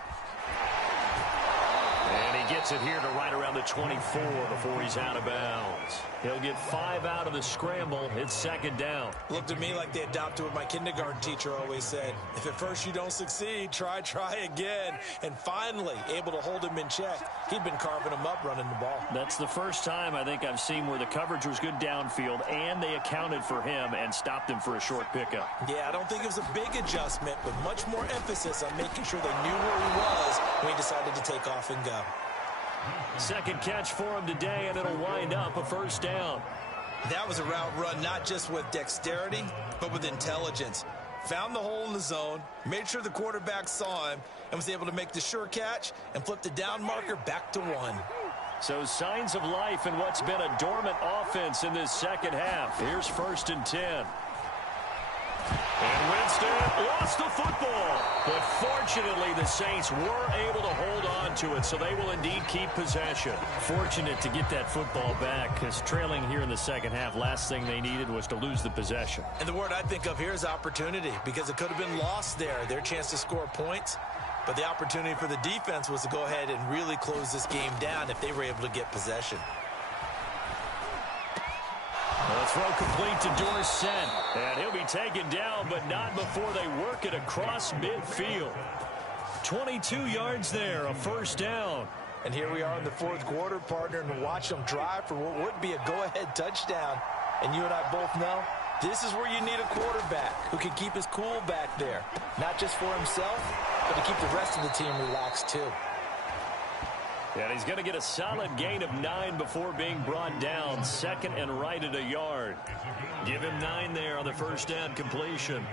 And he gets it here to right around the 24 before he's out of bounds. He'll get 5 out of the scramble. It's 2nd down. Looked to me like they adopted what my kindergarten teacher always said. If at first you don't succeed, try again. And finally, able to hold him in check. He'd been carving him up running the ball. That's the first time I think I've seen where the coverage was good downfield and they accounted for him and stopped him for a short pickup. Yeah, I don't think it was a big adjustment, but much more emphasis on making sure they knew where he was when he decided to take off and go. 2nd catch for him today, and it'll wind up a 1st down. That was a route run not just with dexterity, but with intelligence. Found the hole in the zone, made sure the quarterback saw him, and was able to make the sure catch and flip the down marker back to 1. So signs of life in what's been a dormant offense in this 2nd half. Here's 1st and 10. And Winston lost the football. But fortunately, the Saints were able to hold on to it, so they will indeed keep possession. Fortunate to get that football back, because trailing here in the 2nd half, last thing they needed was to lose the possession. And the word I think of here is opportunity, because it could have been lost there, their chance to score points. But the opportunity for the defense was to go ahead and really close this game down if they were able to get possession. A throw complete to Dorsett. And he'll be taken down, but not before they work it across midfield. 22 yards there, a 1st down. And here we are in the 4th quarter, partner, and watch them drive for what would be a go-ahead touchdown. And you and I both know this is where you need a quarterback who can keep his cool back there. Not just for himself, but to keep the rest of the team relaxed too. And he's going to get a solid gain of 9 before being brought down. 2nd and right at a yard. Give him 9 there on the 1st down completion.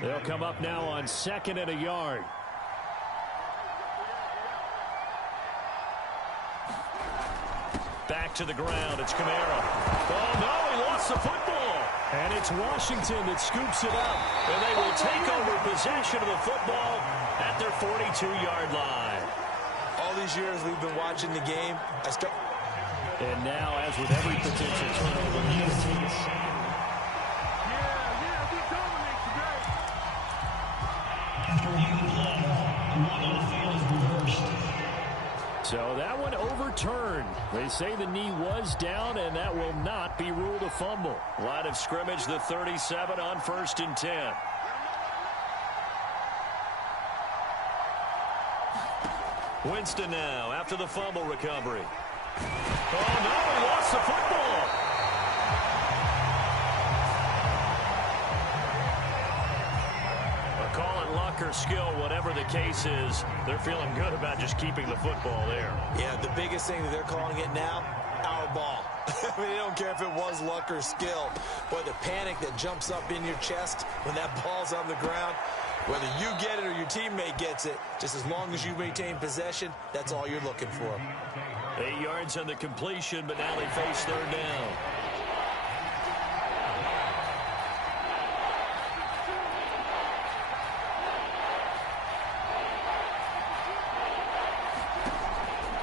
They'll come up now on 2nd and a yard. Back to the ground. It's Kamara. Oh, no, he lost the football. And it's Washington that scoops it up. And they will take over possession of the football at their 42-yard line. All these years we've been watching the game. And now, as with every potential turnover, so that one overturned. They say the knee was down, and that will not be ruled a fumble. Line of scrimmage, the 37 on 1st and 10. Winston now after the fumble recovery. Oh, no, he lost the football. A call it luck or skill, whatever the case is, they're feeling good about just keeping the football there. Yeah, the biggest thing that they're calling it now, our ball. I mean, they don't care if it was luck or skill. Boy, the panic that jumps up in your chest when that ball's on the ground, whether you get it or your teammate gets it, just as long as you maintain possession, that's all you're looking for. 8 yards on the completion, but now they face 3rd down.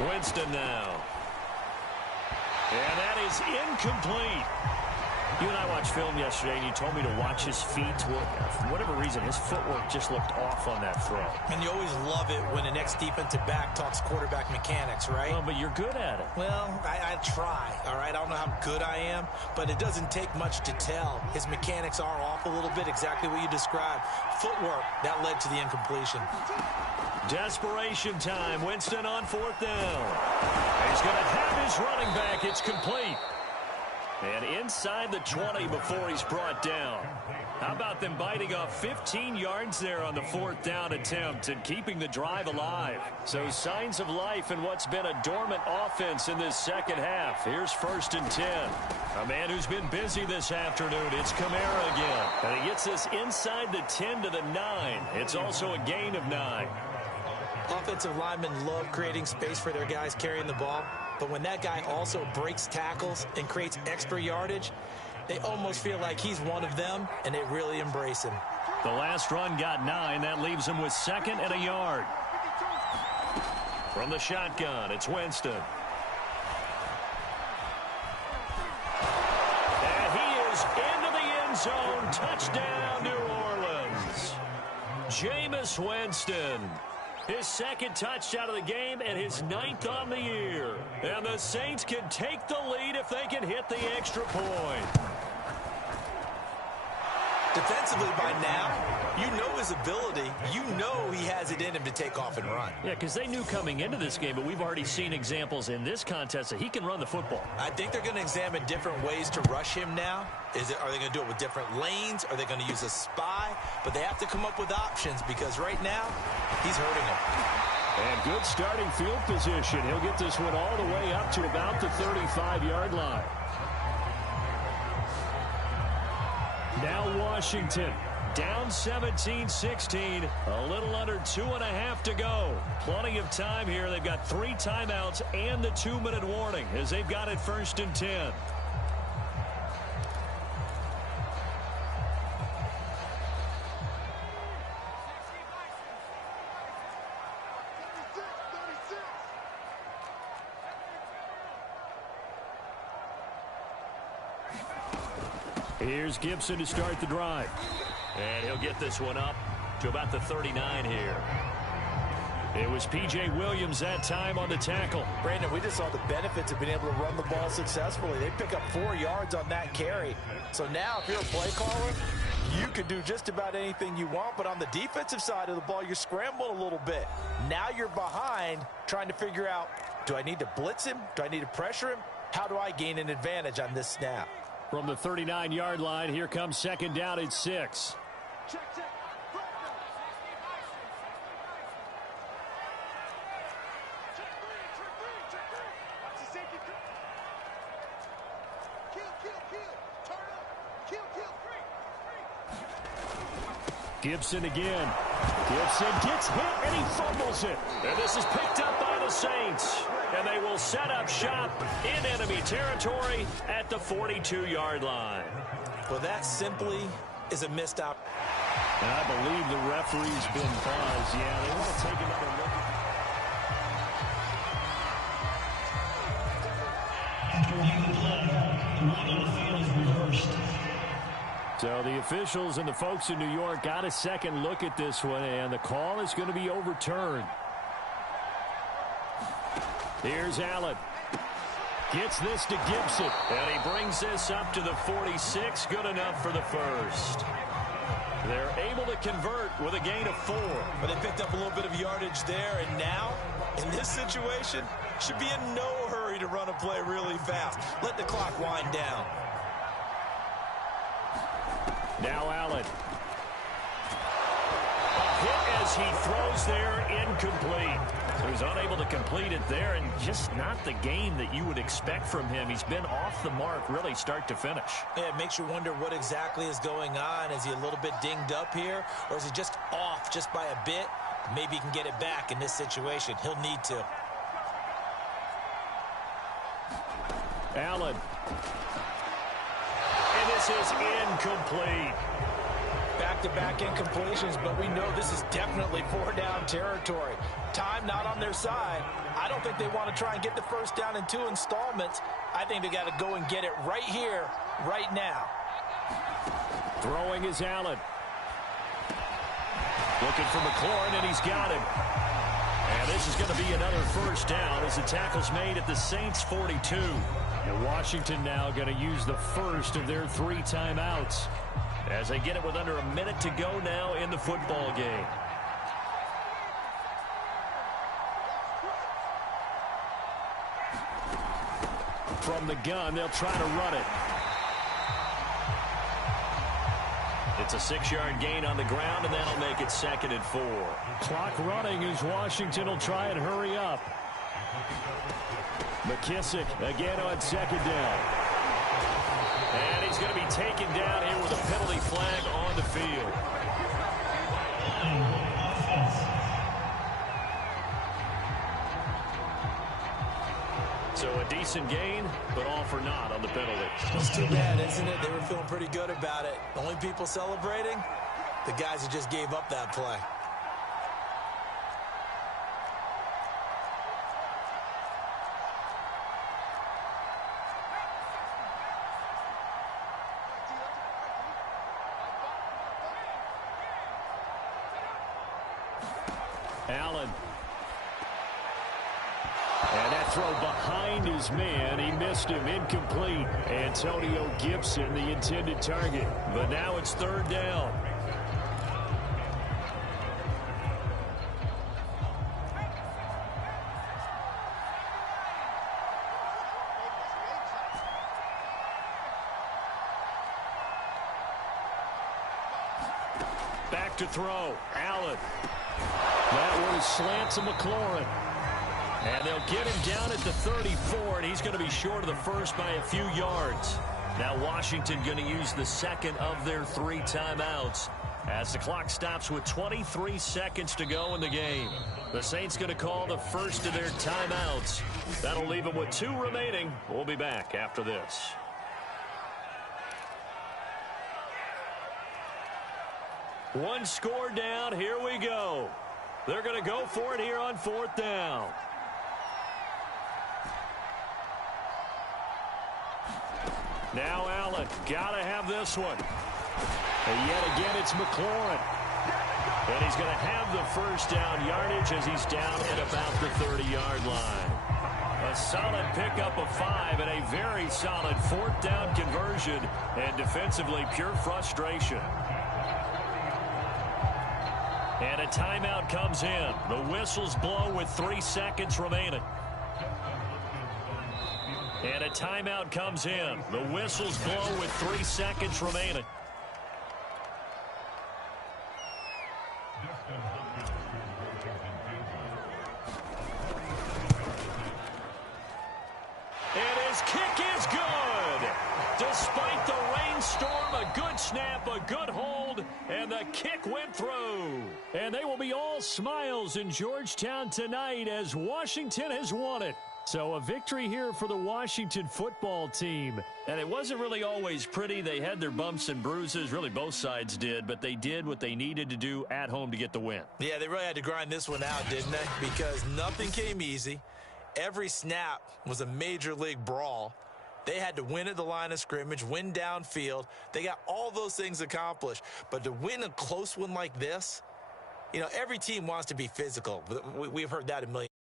Winston now. And that is incomplete. You and I watched film yesterday, and you told me to watch his feet. Well, for whatever reason, his footwork just looked off on that throw. And you always love it when the next defensive back talks quarterback mechanics, right? Well, but you're good at it. Well, I try, all right? I don't know how good I am, but it doesn't take much to tell. His mechanics are off a little bit, exactly what you described. Footwork, that led to the incompletion. Desperation time. Winston on 4th down. He's going to have his running back. It's complete. And inside the 20 before he's brought down. How about them biting off 15 yards there on the 4th down attempt and keeping the drive alive? So signs of life in what's been a dormant offense in this second half. Here's 1st and 10. A man who's been busy this afternoon. It's Kamara again. And he gets this inside the 10 to the 9. It's also a gain of 9. Offensive linemen love creating space for their guys carrying the ball. But when that guy also breaks tackles and creates extra yardage, they almost feel like he's one of them, and they really embrace him. The last run got 9. That leaves him with 2nd and a yard. From the shotgun, it's Winston. And he is into the end zone. Touchdown, New Orleans. Jameis Winston. His 2nd touchdown of the game and his 9th on the year. And the Saints can take the lead if they can hit the extra point. Defensively by now, you know his ability. You know he has it in him to take off and run. Yeah, because they knew coming into this game, but we've already seen examples in this contest that he can run the football. I think they're going to examine different ways to rush him now. Are they going to do it with different lanes? Are they going to use a spy? But they have to come up with options because right now, he's hurting them. And good starting field position. He'll get this one all the way up to about the 35-yard line. Now Washington down 17-16. A little under 2.5 to go. Plenty of time here. They've got 3 timeouts and the 2-minute warning as they've got it 1st and 10. Here's Gibson to start the drive. And he'll get this one up to about the 39 here. It was P.J. Williams that time on the tackle. Brandon, we just saw the benefits of being able to run the ball successfully. They pick up 4 yards on that carry. So now if you're a play caller, you can do just about anything you want. But on the defensive side of the ball, you're scrambling a little bit. Now you're behind trying to figure out, do I need to blitz him? Do I need to pressure him? How do I gain an advantage on this snap? From the 39-yard line, here comes 2nd down at 6. Gibson again. Gibson gets hit and he fumbles it. And this is picked up by the the Saints, and they will set up shop in enemy territory at the 42-yard line. Well, that simply is a missed opportunity. And I believe the referee's been buzzed. Yeah, they want to take another look at After reviewing the play, the ruling on the field is reversed. So the officials and the folks in New York got a second look at this one, and the call is going to be overturned. Here's Allen. Gets this to Gibson. And he brings this up to the 46. Good enough for the first. They're able to convert with a gain of 4. But they picked up a little bit of yardage there, and now, in this situation, should be in no hurry to run a play really fast. Let the clock wind down. Now Allen. A hit as he throws there, incomplete. So he's unable to complete it there, and just not the game that you would expect from him. He's been off the mark, really, start to finish. Yeah, it makes you wonder what exactly is going on. Is he a little bit dinged up here, or is he just off just by a bit? Maybe he can get it back in this situation. He'll need to. Allen. And this is incomplete. Back-to-back incompletions, but we know this is definitely 4-down territory. Time not on their side. I don't think they want to try and get the first down in 2 installments. I think they got to go and get it right here, right now. Throwing is Allen. Looking for McLaurin, and he's got him. And this is going to be another first down as the tackle's made at the Saints' 42. And Washington now going to use the first of their 3 timeouts, as they get it with under a minute to go now in the football game. From the gun, they'll try to run it. It's a 6-yard gain on the ground, and that'll make it 2nd and 4. Clock running as Washington will try and hurry up. McKissick again on 2nd down. And he's going to be taken down here with a penalty flag on the field. So a decent gain, but all for naught on the penalty. It's too bad, isn't it? They were feeling pretty good about it. The only people celebrating, the guys who just gave up that play. Allen. And that throw behind his man. He missed him. Incomplete. Antonio Gibson, the intended target. But now it's 3rd down. Back to throw. Allen. That one slants to McLaurin. And they'll get him down at the 34, and he's going to be short of the first by a few yards. Now Washington going to use the 2nd of their 3 timeouts as the clock stops with 23 seconds to go in the game. The Saints going to call the first of their timeouts. That'll leave them with 2 remaining. We'll be back after this. One score down. Here we go. They're going to go for it here on 4th down. Now Allen, got to have this one. And yet again, it's McLaurin. And he's going to have the first down yardage as he's down at about the 30-yard line. A solid pickup of 5 and a very solid 4th down conversion, and defensively pure frustration. And a timeout comes in. The whistles blow with 3 seconds remaining. And a timeout comes in. The whistles blow with 3 seconds remaining. And his kick is good. Despite the rainstorm arm, a good snap, a good hold, and the kick went through. And they will be all smiles in Georgetown tonight as Washington has won it. So a victory here for the Washington football team. And it wasn't really always pretty. They had their bumps and bruises. Really, both sides did. But they did what they needed to do at home to get the win. Yeah, they really had to grind this one out, didn't they? Because nothing came easy. Every snap was a major league brawl. They had to win at the line of scrimmage, win downfield. They got all those things accomplished. But to win a close one like this, you know, every team wants to be physical. We've heard that a million